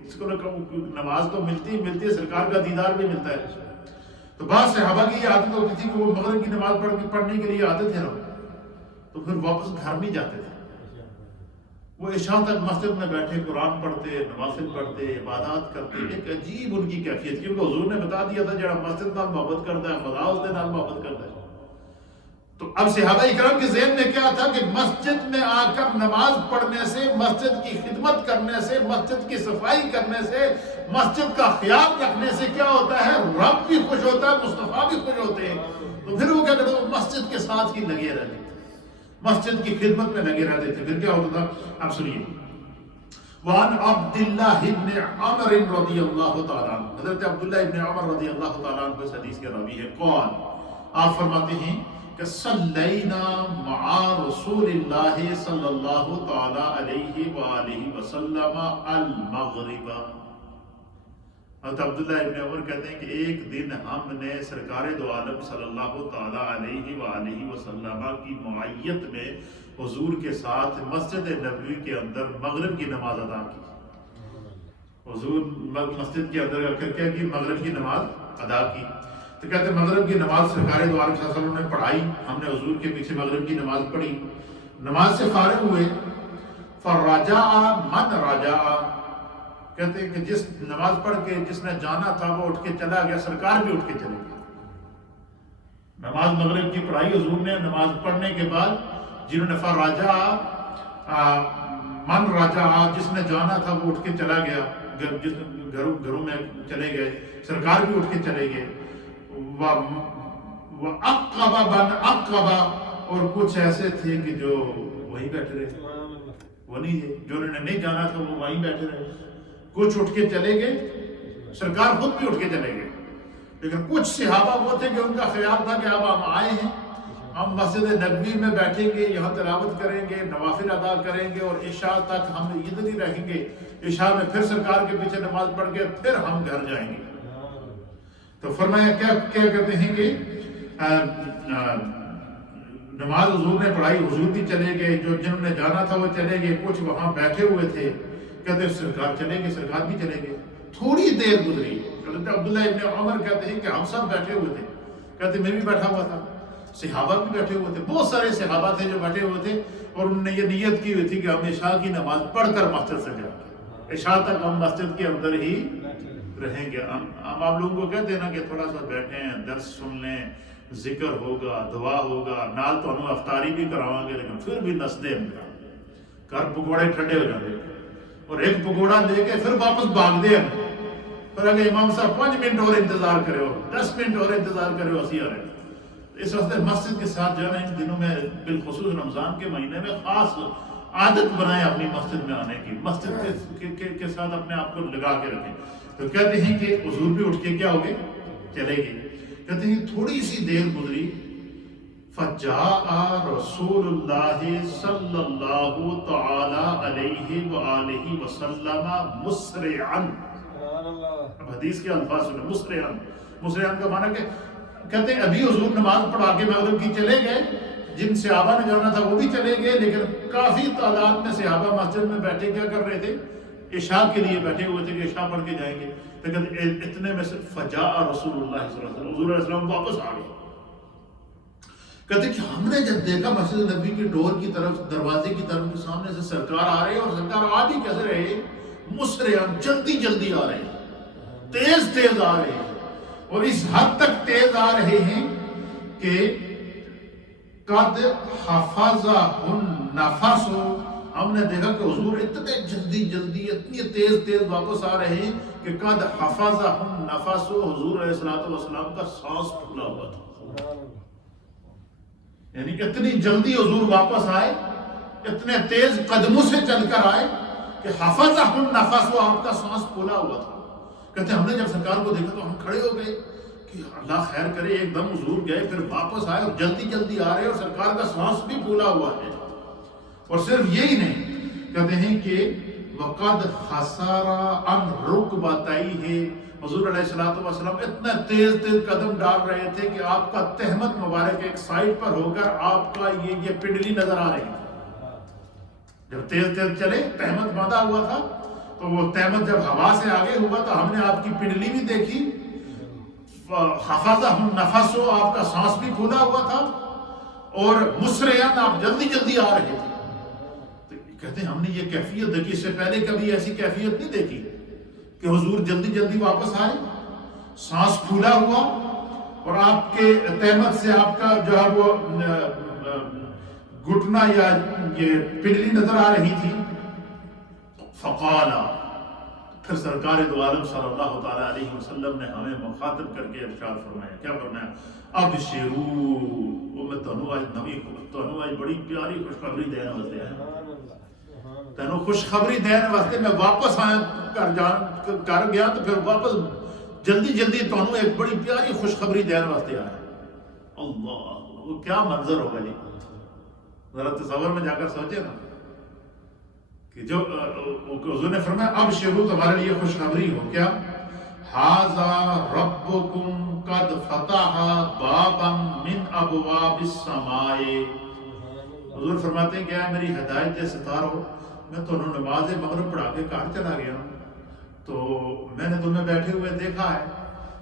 اس کو نماز تو ملتی ہے، سرکار کا دیدار بھی ملتا ہے. تو بعض صحابہ کی یہ عادت ہوتی تھی کہ وہ مغرب کی نماز پڑھنے کے لیے آتے تھے نا، تو پھر واپس گھر نہیں جاتے تھے، وہ عشاء تک مسجد میں بیٹھے قرآن پڑھتے، نوافل پڑھتے، عبادات کرتے. ایک عجیب ان کی کیفیت، کیونکہ حضور نے بتا دیا تھا جڑا مسجد نال محبت کرتا ہے خدا اس دے نال محبت کرتا ہے. تو اب صحابہ اکرام کے ذہن میں کیا تھا کہ مسجد میں آ کر نماز پڑھنے سے، مسجد کی خدمت کرنے سے، مسجد کی صفائی کرنے سے، مسجد کا خیال رکھنے سے کیا ہوتا ہے؟ رب بھی خوش ہوتا ہے، مصطفیٰ بھی خوش ہوتے ہیں. تو پھر وہ کیا کرتے ہیں؟ مسجد کے ساتھ ہی لگے رہتے تھے، مسجد کی خدمت میں لگے رہتے تھے. پھر کیا ہوتا تھا؟ آپ سنیے. وعن عبداللہ ابن عمر رضی اللہ تعالیٰ عنہ، حضرت عبداللہ ابن عمر رضی اللہ تعالیٰ عنہ اس حدیث کے راوی ہے. قال آپ فرماتے ہیں کہ صلینا مع رسول اللہ صلی اللہ تعالی علیہ وآلہ وسلم المغرب. حضرت عبداللہ ابن عمر کہتے ہیں کہ ایک دن ہم نے سرکار دو عالم صلی اللہ تعالی علیہ وآلہ وسلم کی معیت میں حضور کے ساتھ مسجد نبوی کے اندر مغرب کی نماز ادا کی. حضور مسجد کے اندر آ کر کیا کی مغرب کی نماز ادا کی. تو کہتے ہیں مغرب کی نماز سرکار دو عالم صلی اللہ علیہ وسلم نے پڑھائی، ہم نے حضور کے پیچھے مغرب کی نماز پڑھی، نماز سے فارغ ہوئے. فَرَجَعَ مَنْ رَجَعَ، کہتے ہیں کہ جس نماز پڑھ کے جس نے جانا تھا وہ اٹھ کے چلا گیا، سرکار بھی اٹھ کے چلے گئے. نماز مغرب کی پڑھائی حضور نے، نماز پڑھنے کے بعد جنہوں نے فَرَجَعَ مَنْ رَجَعَ، جس نے جانا تھا وہ اٹھ کے چلا گیا، گھروں میں چلے گئے، سرکار بھی اٹھ کے چلے گئے. وَأَقَّبَ بَنْ أَقَّبَ، اور کچھ ایسے تھے کہ جو وہیں بیٹھے رہے، وہ نہیں، جو انہوں نے نہیں جانا تھا وہ وہیں بیٹھے رہے. کچھ اٹھ کے چلے گئے، سرکار خود بھی اٹھ کے چلے گئے. لیکن کچھ صحابہ وہ تھے کہ ان کا خیال تھا کہ اب ہم آئے ہیں، ہم مسجد نبوی میں بیٹھیں گے، یہاں تلاوت کریں گے، نوافل ادا کریں گے اور عشاء تک ہم ادھر ہی رہیں گے. عشاء میں پھر سرکار کے پیچھے نماز پڑھ کے پھر ہم گھر جائیں گے. تو فرمایا کیا کہتے ہیں کہ نماز حضور نے پڑھائی، حضور بھی چلے گئے، جو جنہوں نے جانا تھا وہ چلے گئے، کچھ وہاں بیٹھے ہوئے تھے. کہتے ہیں سرکار چلے گئے، سرکار بھی چلے گئے. تھوڑی دیر گزری، حضرت عبداللہ ابن عمر کہتے ہیں کہ ہم سب بیٹھے ہوئے تھے. کہتے ہیں میں بھی بیٹھا ہوا تھا، صحابہ بھی بیٹھے ہوئے تھے، بہت سارے صحابہ تھے جو بیٹھے ہوئے تھے، اور انہوں نے یہ نیت کی ہوئی تھی کہ ہم عشاء کی نماز پڑھ کر مسجد سے جائیں گے، عشاء تک ہم مسجد کے اندر ہی رہیں گے. ہم آپ لوگوں کو کہتے ہیں نا کہ تھوڑا سا بیٹھیں، درس سن لیں، ذکر ہوگا، دعا ہوگا، نال تو انہوں افطاری بھی کراؤں گے، لیکن پھر بھی نس دے گھر پکوڑے ٹھنڈے ہو جاتے اور ایک پکوڑا لے کے پھر واپس بھاگ دے. پھر اگر امام صاحب 5 منٹ اور انتظار کرے ہو، 10 منٹ اور انتظار کرے ہو، اسی آ رہے. اس وقت مسجد کے ساتھ جانا ان دنوں میں، بالخصوص رمضان کے مہینے میں خاص عادت بنائیں اپنی مسجد میں آنے کی، مسجد کے ساتھ اپنے آپ کو لگا کے رکھیں. تو کہتے ہیں کہ حضور بھی اٹھ کے کیا ہو گئے، چلے گئے. کہتے ہیں تھوڑی سی دیر گزری، فَجَاءَ رَسُولُ اللَّهِ صَلَّى اللَّهُ تَعَالَى عَلَيْهِ وَآلِهِ وَسَلَّمَ مُسْرِعًا. اب حدیث کے الفاظ سنیں، مسرعًا کا معنی کہ کہتے ہیں ابھی حضور نماز پڑھا کے مغرب کی چلے گئے، جن صحابہ نے جانا تھا وہ بھی چلے گئے، لیکن کافی تعداد میں صحابہ مسجد میں بیٹھے کیا کر رہے تھے، عشاء کے لیے بیٹھے ہوئے تھے کہ عشاء پڑھ کے جائیں گے. لیکن اتنے میں سے فجاء رسول اللہ صلی اللہ علیہ وسلم، حضور علیہ السلام واپس آ گئے. کہتے کہ ہم نے جب دیکھا مسجد نبی کی ڈور کی طرف، دروازے کی طرف کے سامنے سے سرکار آ رہے ہیں، اور سرکار آ بھی کیسے رہے، مسرعاً، جلدی جلدی آ رہے ہیں، تیز تیز آ رہے ہیں، اور اس حد تک تیز آ رہے ہیں کہ قد حفظہ النفس، ہم نے دیکھا کہ حضور اتنے جلدی جلدی، اتنی تیز تیز واپس آ رہے ہیں کہ قد حفظہ النفس، حضور علیہ السلام کا سانس پھولا ہوا تھا. یعنی کہ اتنی جلدی حضور واپس آئے، اتنے تیز قدموں سے چل کر آئے کہ حفظہ النفس، آپ کا سانس پھولا ہوا تھا. کہتے ہیں ہم نے جب سرکار کو دیکھا تو ہم کھڑے ہو گئے کہ اللہ خیر کرے، ایک دم حضور گئے پھر واپس آئے اور جلدی جلدی آ رہے، اور سرکار کا سانس بھی پھولا ہوا ہے. اور صرف یہی نہیں، کہتے ہیں کہ وَقَدْ خَسَرَ عَنْ رُكْبَتَيْهِ، حضور علیہ السلام اتنا تیز تیز قدم ڈال رہے تھے کہ آپ کا تہمت مبارک ایک سائڈ پر ہو کر آپ کا یہ پنڈلی نظر آ رہی تھی. جب تیز تیز چلے، تہمت باندھا ہوا تھا، تو وہ تہمت جب ہوا سے آگے ہوا تو ہم نے آپ کی پنڈلی بھی دیکھی، حفظہ النفس، آپ کا سانس بھی پھولا ہوا تھا، اور مسرعاً آپ جلدی جلدی آ رہے تھے. کہتے ہیں ہم نے یہ کیفیت دیکھی، اس سے پہلے کبھی ایسی کیفیت نہیں دیکھی کہ حضور جلدی جلدی واپس آئے، سانس پھولا ہوا، اور آپ کے تہمت سے آپ کا جو ہے وہ گھٹنا یا یہ پنڈلی نظر آ رہی تھی. فقالا، پھر سرکار دو عالم صلی اللہ تعالیٰ علیہ وسلم نے ہمیں مخاطب کر کے ارشاد فرمایا. کیا فرمایا؟ ابشروا، وہ میں تنو آج بڑی پیاری خوشخبری دینے واسطے آیا، تینوں خوشخبری دینے واسطے میں واپس آیا کر گیا، تو پھر واپس جلدی جلدی تینوں ایک بڑی پیاری خوشخبری دینے واسطے آیا. اللہ، وہ کیا منظر ہوگا جی، ذرا تصور میں جا کر سوچے نا کہ جو حضور نے فرمایا اب شروع تمہارے لیے خوشخبری ہو. کیا؟ ھذا ربکم قد فتح بابا من ابواب السماء. حضور فرماتے ہیں کہ میری ہدایت ستار ہو، میں تو نماز مغرب پڑھا کے گھر چلا گیا ہوں، تو میں نے تمہیں بیٹھے ہوئے دیکھا ہے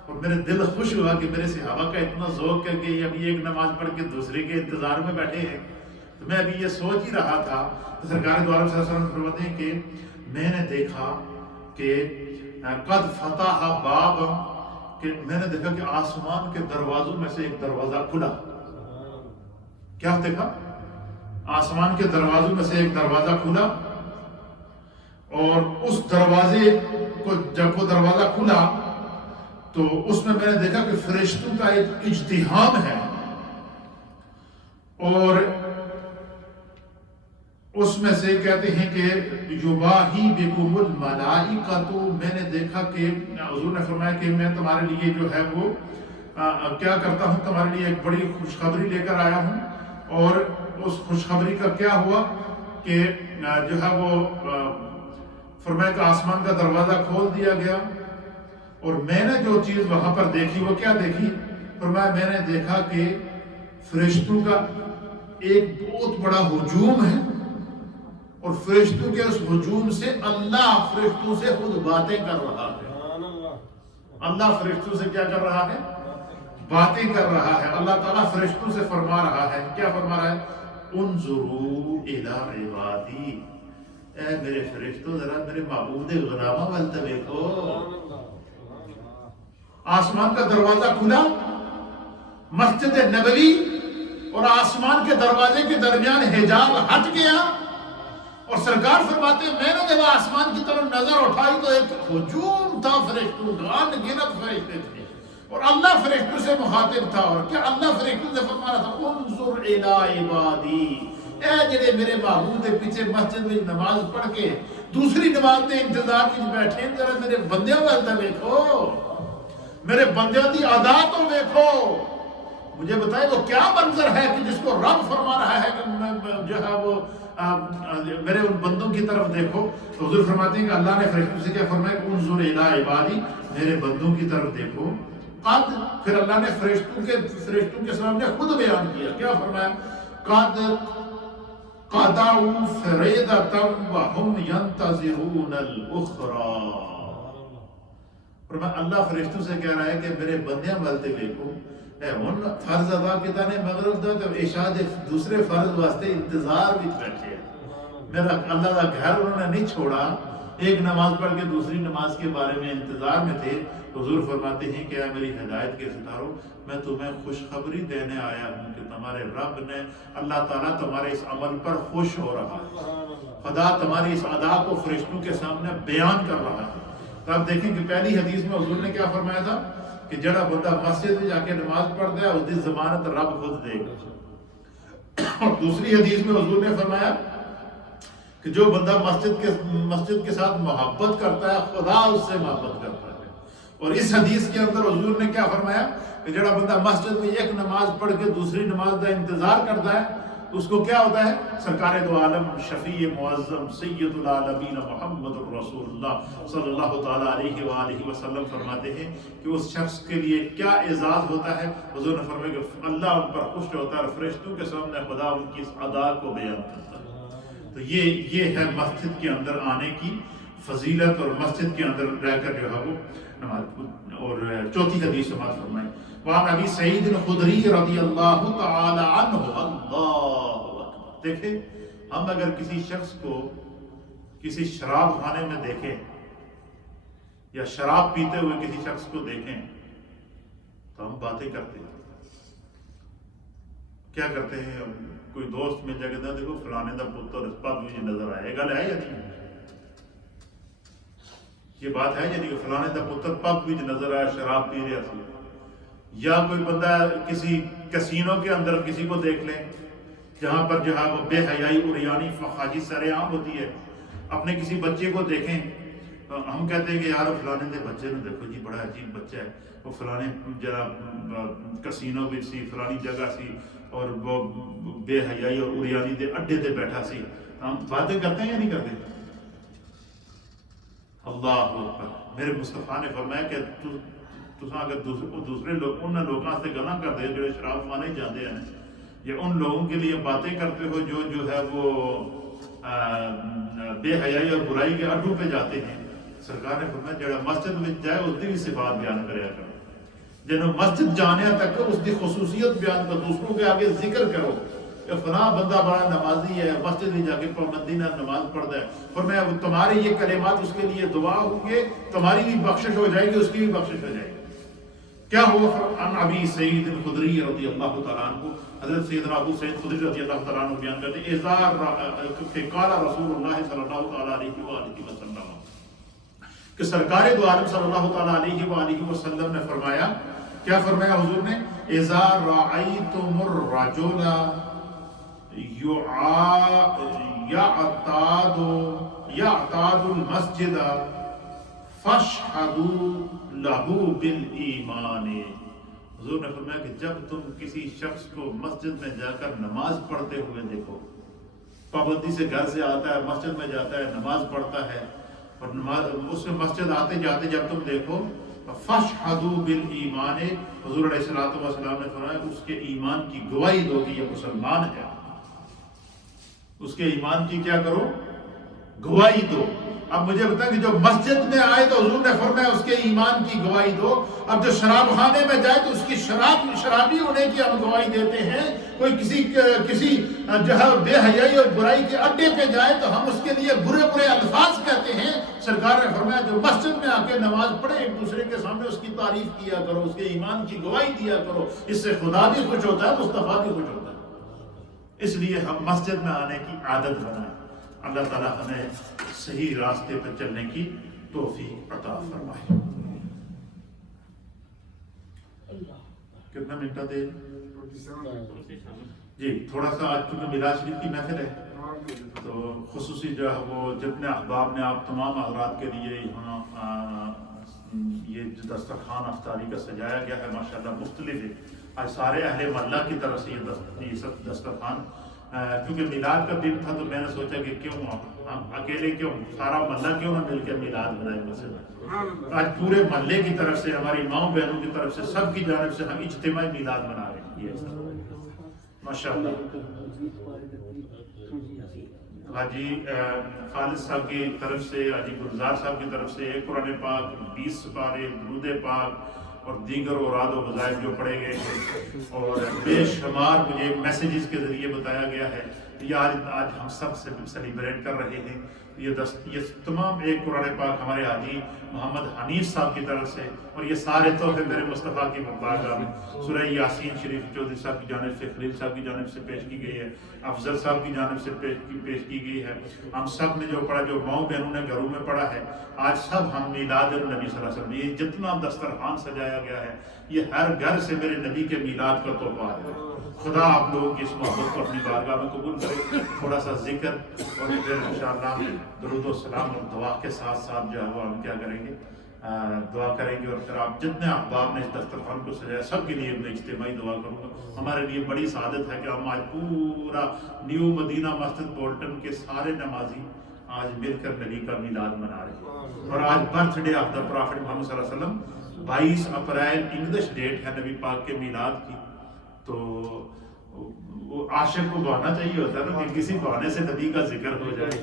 اور میرے دل خوش ہوا کہ میرے صحابہ کا اتنا ذوق ہے کہ ابھی ایک نماز پڑھ کے دوسرے کے انتظار میں بیٹھے ہیں. تو میں ابھی یہ سوچ ہی رہا تھا. تو سرکار دو عالم صلی اللہ علیہ وسلم فرماتے ہیں کہ میں نے دیکھا کہ قد فتح باب، کہ میں نے دیکھا کہ آسمان کے دروازوں میں سے ایک دروازہ کھلا. کیا دیکھا؟ آسمان کے دروازوں میں سے ایک دروازہ کھلا، اور اس دروازے کو جب وہ دروازہ کھلا تو اس میں نے دیکھا کہ فرشتوں کا ایک اجتہام ہے، اور اس میں سے کہتے ہیں کہ یباہی بکم الملائکۃ، میں نے دیکھا کہ حضور نے فرمایا کہ میں تمہارے لیے جو ہے وہ کیا کرتا ہوں، تمہارے لیے ایک بڑی خوشخبری لے کر آیا ہوں. اور اس خوشخبری کا کیا ہوا کہ جو ہے وہ فرمایا کہ آسمان کا دروازہ کھول دیا گیا، اور میں نے جو چیز وہاں پر دیکھی وہ کیا دیکھی؟ فرمایا میں نے دیکھا کہ فرشتوں کا ایک بہت بڑا ہجوم ہے، اور فرشتوں کے اس ہجوم سے اللہ فرشتوں سے خود باتیں کر رہا ہے. اللہ فرشتوں سے کیا کر رہا ہے؟ باتیں کر رہا ہے. اللہ تعالیٰ فرشتوں سے فرما رہا ہے. کیا فرما رہا ہے؟ انظروا الی عبادی، اے میرے فرشتوں ذرا میرے معبود غلامہ والتے دیکھو. آسمان کا دروازہ کھلا، مسجد نبوی اور آسمان کے دروازے کے درمیان حجاب ہٹ گیا، اور سرکار فرماتے ہیں میں نے جب آسمان کی طرف نظر اٹھائی تو ایک ہجوم تھا فرشتوں کا، گنت فرشتے تھے، اور اللہ فرشتوں سے مخاطب تھا. اور کیا اللہ فرشتوں سے فرما رہا تھا؟ انظر الی عبادی، اے جڑے میرے معبود کے پیچھے مسجد میں نماز پڑھ کے دوسری نماز کے انتظار میں بیٹھے، ذرا میرے بندیاں والتا دیکھو، میرے بندیاں دی ادا تو دیکھو. مجھے بتائے وہ کیا منظر ہے کہ جس کو رب فرما رہا ہے کہ جو ہے وہ میرے ان بندوں کی طرف دیکھو. تو حضور فرماتے ہیں کہ اللہ نے فرشتوں سے کیا فرمایا کہ انظر الی عبادی، میرے بندوں کی طرف دیکھو. قد، پھر اللہ نے فرشتوں کے سامنے خود بیان کیا. کیا فرمایا؟ قد قضوا فریضۃ وہم ینتظرون الاخری. فرمایا اللہ فرشتوں سے کہہ رہا ہے کہ میرے بندیاں ملتے دیکھو، اے ان فرض ادا کیتا نے مغرب دا تو عشاء دے دوسرے فرض واسطے انتظار بھی بیٹھے. میرا اللہ کا گھر انہوں نے نہیں چھوڑا، ایک نماز پڑھ کے دوسری نماز کے بارے میں انتظار میں تھے. حضور فرماتے ہیں کہ اے میری ہدایت کے ستاروں، میں تمہیں خوشخبری دینے آیا ہوں کہ تمہارے رب نے، اللہ تعالیٰ تمہارے اس عمل پر خوش ہو رہا ہے. خدا تمہاری اس ادا کو فرشتوں کے سامنے بیان کر رہا ہے. تو آپ دیکھیں کہ پہلی حدیث میں حضور نے کیا فرمایا تھا کہ جڑا بندہ مسجد میں جا کے نماز پڑھتا ہے اس کی ضمانت رب خود دے گا. اور دوسری حدیث میں حضور نے فرمایا کہ جو بندہ مسجد کے ساتھ محبت کرتا ہے خدا اس سے محبت کرتا ہے. اور اس حدیث کے اندر حضور نے کیا فرمایا کہ جڑا بندہ مسجد میں ایک نماز پڑھ کے دوسری نماز کا انتظار کرتا ہے تو اس کو کیا ہوتا ہے؟ سرکار دو عالم شفیع معظم سید العالمین محمد رسول اللہ صلی اللہ تعالیٰ علیہ وآلہ وسلم فرماتے ہیں کہ اس شخص کے لیے کیا اعزاز ہوتا ہے. حضور نے فرمایا کہ اللہ ان پر خوش ہوتا ہے اور فرشتوں کے سامنے خدا ان کی اس ادا کو بیان کرتا ہے. تو یہ ہے مسجد کے اندر آنے کی فضیلت اور مسجد کے اندر رہ کر جو ہے وہ نماز. اور چوتھی حدیث سماعت فرمائیں. وعن ابی سعید الخدری رضی اللہ تعالی عنہ. اللہ دیکھیں، ہم اگر کسی شخص کو کسی شراب خانے میں دیکھیں یا شراب پیتے ہوئے کسی شخص کو دیکھیں تو ہم باتیں کرتے ہیں. کیا کرتے ہیں؟ کوئی دوست مل جائے گا، دیکھو فلانے دا پتر اس پب مجھے نظر آیا. یہ گل ہے یا نہیں؟ یہ بات ہے یعنی کہ فلانے دا پتر پب مجھے نظر آیا، شراب پی رہا سی. یا کوئی بندہ کسی کسینوں کے اندر کسی کو دیکھ لیں جہاں پر جو ہے وہ بے حیائی اریانی فخاجی سر عام ہوتی ہے. اپنے کسی بچے کو دیکھیں تو ہم کہتے ہیں کہ یار فلانے دے بچے نے دیکھو جی بڑا عجیب بچہ ہے، وہ فلانے جرا کسینوں بھی سی، فلانی جگہ سی، اور وہ بے حیائی اور اریانی دے اڈے تے بیٹھا سی. ہم باتیں کرتے ہیں یا نہیں کرتے؟ اللہ اکبر. میرے مصطفیٰ نے فرمایا کہ تساں اگر دوسرے لوگ ان لوگوں سے گلاں کرتے ہیں جو شراب خانے جاتے ہیں، یا ان لوگوں کے لیے باتیں کرتے ہو جو ہے وہ بے حیائی اور برائی کے اڈوں پہ جاتے ہیں. سرکار نے فرمایا جڑا مسجد میں جائے اس کی بھی صفات بیان کریا کرو، جنہوں مسجد جانے تک اس کی خصوصیت بیان کرو، دوسروں کے آگے ذکر کرو کہ فلاں بندہ بڑا نمازی ہے، مسجد میں جا کے پابندی نہ نماز پڑھتا ہے، فرمایا تمہارے یہ کلمات اس کے لیے دعا ہوں گے، تمہاری بھی بخشش ہو جائے گی، اس کی بھی بخشش ہو جائے گی۔ کیا ہوا؟ عن ابی سعید الخدری رضی اللہ تعالیٰ عنہ، حضرت سیدنا ابو سعید خدری رضی اللہ تعالیٰ عنہ بیان کرتے ہیں قال رسول اللہ صلی اللہ تعالیٰ علیہ وآلہ وسلم، کہ سرکار دو عالم صلی اللہ تعالیٰ علیہ وآلہ وسلم نے فرمایا، کیا فرمایا حضور نے؟ اذا رأیتم الرجل یعتاد المسجد فاشہدوا لہو بالایمان۔ حضور نے فرمایا کہ جب تم کسی شخص کو مسجد میں جا کر نماز پڑھتے ہوئے دیکھو، پابندی سے گھر سے آتا ہے، مسجد میں جاتا ہے، نماز پڑھتا ہے، اور نماز اس میں مسجد آتے جاتے جب تم دیکھو، فاشہدوا بالایمان، حضور علیہ السلام نے فرمایا اس کے ایمان کی گواہی دو کہ یہ مسلمان ہے، اس کے ایمان کی کیا کرو؟ گواہی دو۔ اب مجھے بتائیں کہ جو مسجد میں آئے تو حضور نے فرمایا اس کے ایمان کی گواہی دو، اب جو شراب خانے میں جائے تو اس کی شرابی ہونے کی ہم گواہی دیتے ہیں، کوئی کسی جہاں بے حیائی اور برائی کے اڈے پہ جائے تو ہم اس کے لیے برے برے الفاظ کہتے ہیں۔ سرکار نے فرمایا جو مسجد میں آ کے نماز پڑھے ایک دوسرے کے سامنے اس کی تعریف کیا کرو، اس کے ایمان کی گواہی دیا کرو، اس سے خدا بھی خوش ہوتا ہے، مصطفیٰ بھی خوش ہوتا ہے۔ اس لیے ہم مسجد میں آنے کی عادت بنائیں۔ اللہ تعالیٰ ہمیں صحیح راستے پر چلنے کی توفیق عطا فرمائے۔ کتنا منٹ دے جی؟ تھوڑا سا آج چونکہ میلاد شریف کی محفل ہے تو خصوصی جو ہے وہ جتنے احباب نے آپ تمام حضرات کے لیے یہاں یہ جو دسترخوان افطاری کا سجایا گیا ہے ماشاءاللہ مختلف ہے۔ آج سارے اہل محلہ کی طرف سے یہ دسترخوان، کیونکہ میلاد کا دن تھا تو میں نے سوچا کہ کیوں ہم اکیلے کیوں، سارا محلہ کیوں نہ مل کے میلاد منائے مسجد۔ آج پورے محلے کی طرف سے، ہماری ماؤں بہنوں کی طرف سے، سب کی جانب سے ہم اجتماعی میلاد منا رہے ہیں ماشاءاللہ۔ حاجی خالد صاحب کی طرف سے، حاجی گلزار صاحب کی طرف سے قرآن پاک 20 سپارے، درود پاک اور دیگر اوراد و وظائف جو پڑھے گئے ہیں، اور بے شمار مجھے میسیجز کے ذریعے بتایا گیا ہے یہ آج ہم سب سے سیلیبریٹ کر رہے ہیں۔ یہ تمام ایک قرآن پاک ہمارے حاجی محمد حنیف صاحب کی طرف سے، اور یہ سارے تحفے میرے مصطفیٰ کی بارگاہ میں سورہ یاسین شریف چودھری صاحب کی جانب سے، خلیل صاحب کی جانب سے پیش کی گئی ہے، افضل صاحب کی جانب سے پیش کی گئی ہے۔ ہم سب نے جو پڑھا، جو ماؤں بہنوں نے گھروں میں پڑھا ہے، آج سب ہم میلاد النبی صلی اللہ علیہ وسلم، یہ جتنا دسترخوان سجایا گیا ہے یہ ہر گھر سے میرے نبی کے میلاد کا تحفہ ہے۔ خدا آپ لوگوں کی اس محبت کو اپنی بارگاہ میں قبول کرے۔ تھوڑا سا ذکر اور پھر انشاءاللہ درود و سلام اور دعا کے ساتھ ساتھ جو ہے وہ ہم کیا کریں گے، دعا کریں گے، اور پھر آپ جتنے احباب نے اس دسترخوان کو سجایا سب کے لیے میں اجتماعی دعا کروں گا۔ ہمارے لیے بڑی سعادت ہے کہ ہم آج پورا نیو مدینہ مسجد بولٹن کے سارے نمازی آج مل کر نبی کا میلاد منا رہے ہیں، اور آج birthday of the prophet Muhammad صلی اللہ علیہ وسلم 22 اپریل انگلش ڈیٹ ہے نبی پاک کے میلاد کی۔ تو وہ عاشق کو بہانا چاہیے ہوتا ہے نا کہ کسی بہانے سے نبی کا ذکر ہو جائے،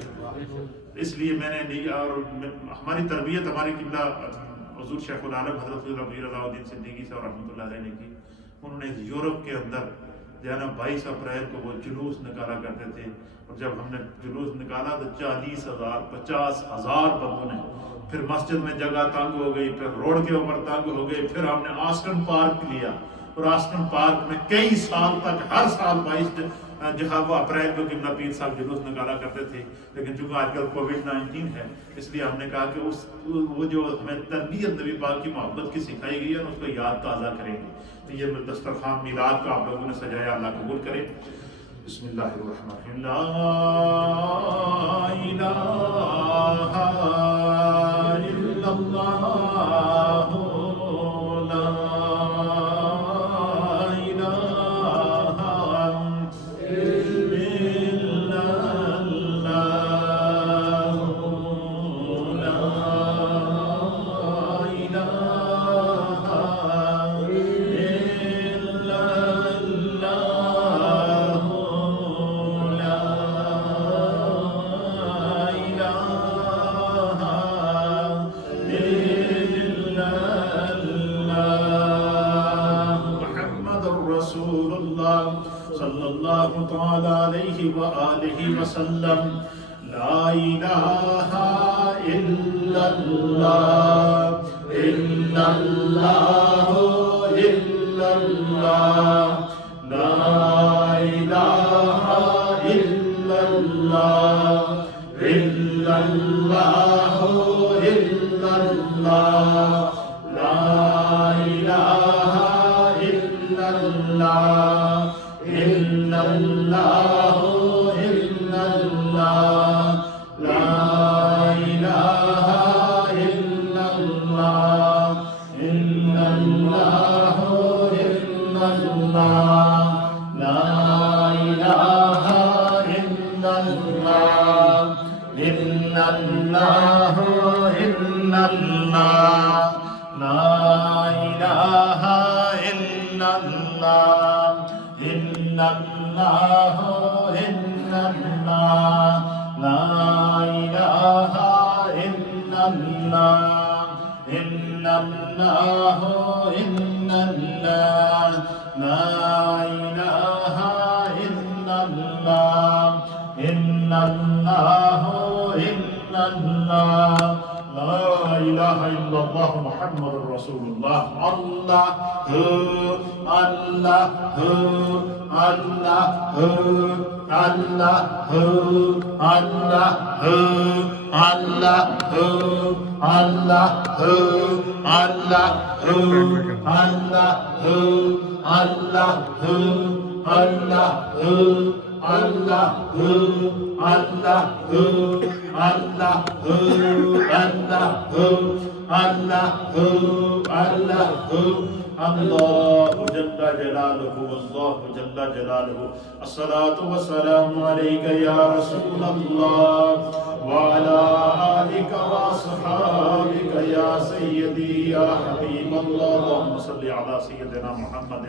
اس لیے میں نے نہیں، اور ہماری تربیت ہماری قبلہ حضور شیخ العالم حضرت ربیع اللہ الدین صدیقی صاحب رحمۃ اللہ علیہ نے کی۔ انہوں نے یورپ کے اندر جو ہے نا 22 اپریل کو وہ جلوس نکالا کرتے تھے، اور جب ہم نے جلوس نکالا تو 40,000 50,000 بندوں نے، پھر مسجد میں جگہ تنگ ہو گئی، پھر روڈ کے اوپر تنگ ہو گئی، پھر ہم نے آسٹن پارک لیا، اور آسٹن پارک میں کئی سال تک ہر سال 22 جہاں وہ اپریل کو قبلہ پیر صاحب جلوس نکالا کرتے تھے۔ لیکن چونکہ آج کل کووڈ-19 ہے، اس لیے ہم نے کہا کہ وہ جو ہمیں تربیت نبی پاک کی محبت کی سکھائی گئی ہے اس کو یاد تازہ کریں گے۔ تو یہ دسترخوان میلاد کا آپ لوگوں نے سجایا، اللہ قبول کرے۔ بسم اللہ الرحمن الرحیم۔ لا الہ الا اللہ، وسلم لا الہ الا اللہ الا اللہ الا اللہ لا الہ الا اللہ الا اللہ الا اللہ لا الہ الا اللہ الا اللہ الا اللہ لا الہ الا اللہ الا اللہ الا اللہ لا الہ الا اللہ الا اللہ الا اللہ لا الہ الا اللہ الا اللہ الا اللہ لا الہ الا اللہ الا اللہ الا اللہ لا الہ الا اللہ الا اللہ الا اللہ لا الہ الا اللہ محمد رسول اللہ اللہ اللہ اللہ اللہ اللہ اللہ اللہ اللہ اللہ اللہ اللہ اللہ جل جلالہ اللہ جل جلالہ الصلاۃ والسلام علیک یا رسول اللہ وعلی آلک واصحابک یا سیدی یا حبیب اللہ اللہم صلی علی سیدنا محمد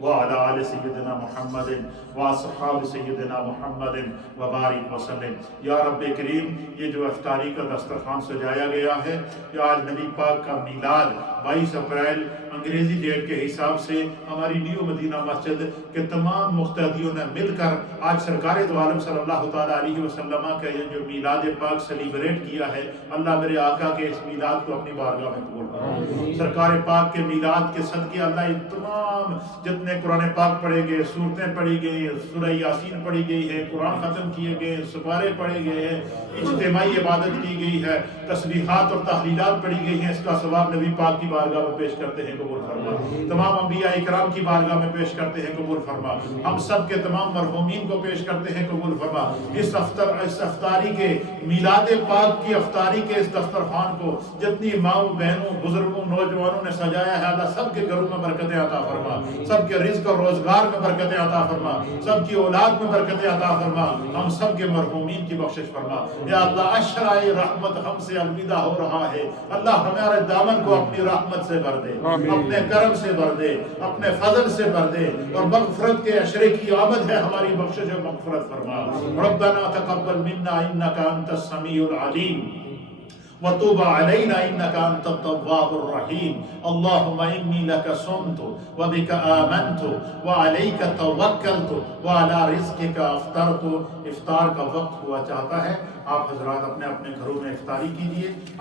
وعلی آل سیدنا محمد واصحاب سیدنا محمد وبارک وسلم یا رب کریم یہ جو افطاری کا دسترخوان سجایا گیا ہے یہ آج نبی پاک کا میلاد 22 اپریل انگریزی ڈیٹ کے حساب سے ہماری نیو مدینہ مسجد کے تمام مقتدیوں نے مل کر آج سرکار دو عالم صلی اللہ تعالیٰ علیہ وسلم کا یہ جو میلاد پاک سیلیبریٹ کیا ہے اللہ میرے آقا کے اس میلاد کو اپنی بارگاہ میں قبول فرمائے سرکار پاک کے میلاد کے صدقے اللہ ان تمام جتنے قرآن پاک پڑھے گئے صورتیں پڑھی گئی سورہ یاسین پڑھی گئی ہے قرآن ختم کیے گئے سپارے پڑھے گئے ہیں اجتماعی عبادت کی گئی ہے تسبیحات اور تحلیلات پڑھی گئی ہیں اس کا ثواب نبی پاک کی بارگاہ میں پیش کرتے ہیں قبول فرما تمام انبیاء اکرام کی بارگاہ میں پیش کرتے ہیں قبول فرما ہم سب کے تمام مرحومین کو پیش کرتے ہیں قبول فرما اس افطاری کے میلاد پاک کی افطاری کے اس دسترخوان کو جتنی ماؤں بہنوں بزرگوں نوجوانوں نے سجایا ہے اللہ سب کے گھروں میں برکتیں عطا فرما سب کے رزق اور روزگار میں برکتیں عطا فرما سب کی اولاد میں برکتیں عطا فرما ہم سب کے مرحومین کی بخشش فرما یا اللہ اشرائے رحمت ہم سے الوداع ہو رہا ہے اللہ ہمارے دامن کو اپنی رحمت سے بھر دے اپنے کرم سے بھر دے اپنے فضل سے بھر دے اور مغفرت کے عشرے کی آمد ہے ہماری بخشش و مغفرت فرما ربنا تقبل منا انك انت السميع العليم وتوب علينا انك انت التواب الرحيم اللهم اني لك صمت وبك آمنت وعليك توكلت وعلى رزقك افطرت افطار کا وقت ہوا چاہتا ہے آپ حضرات اپنے اپنے گھروں میں افطاری کیجیے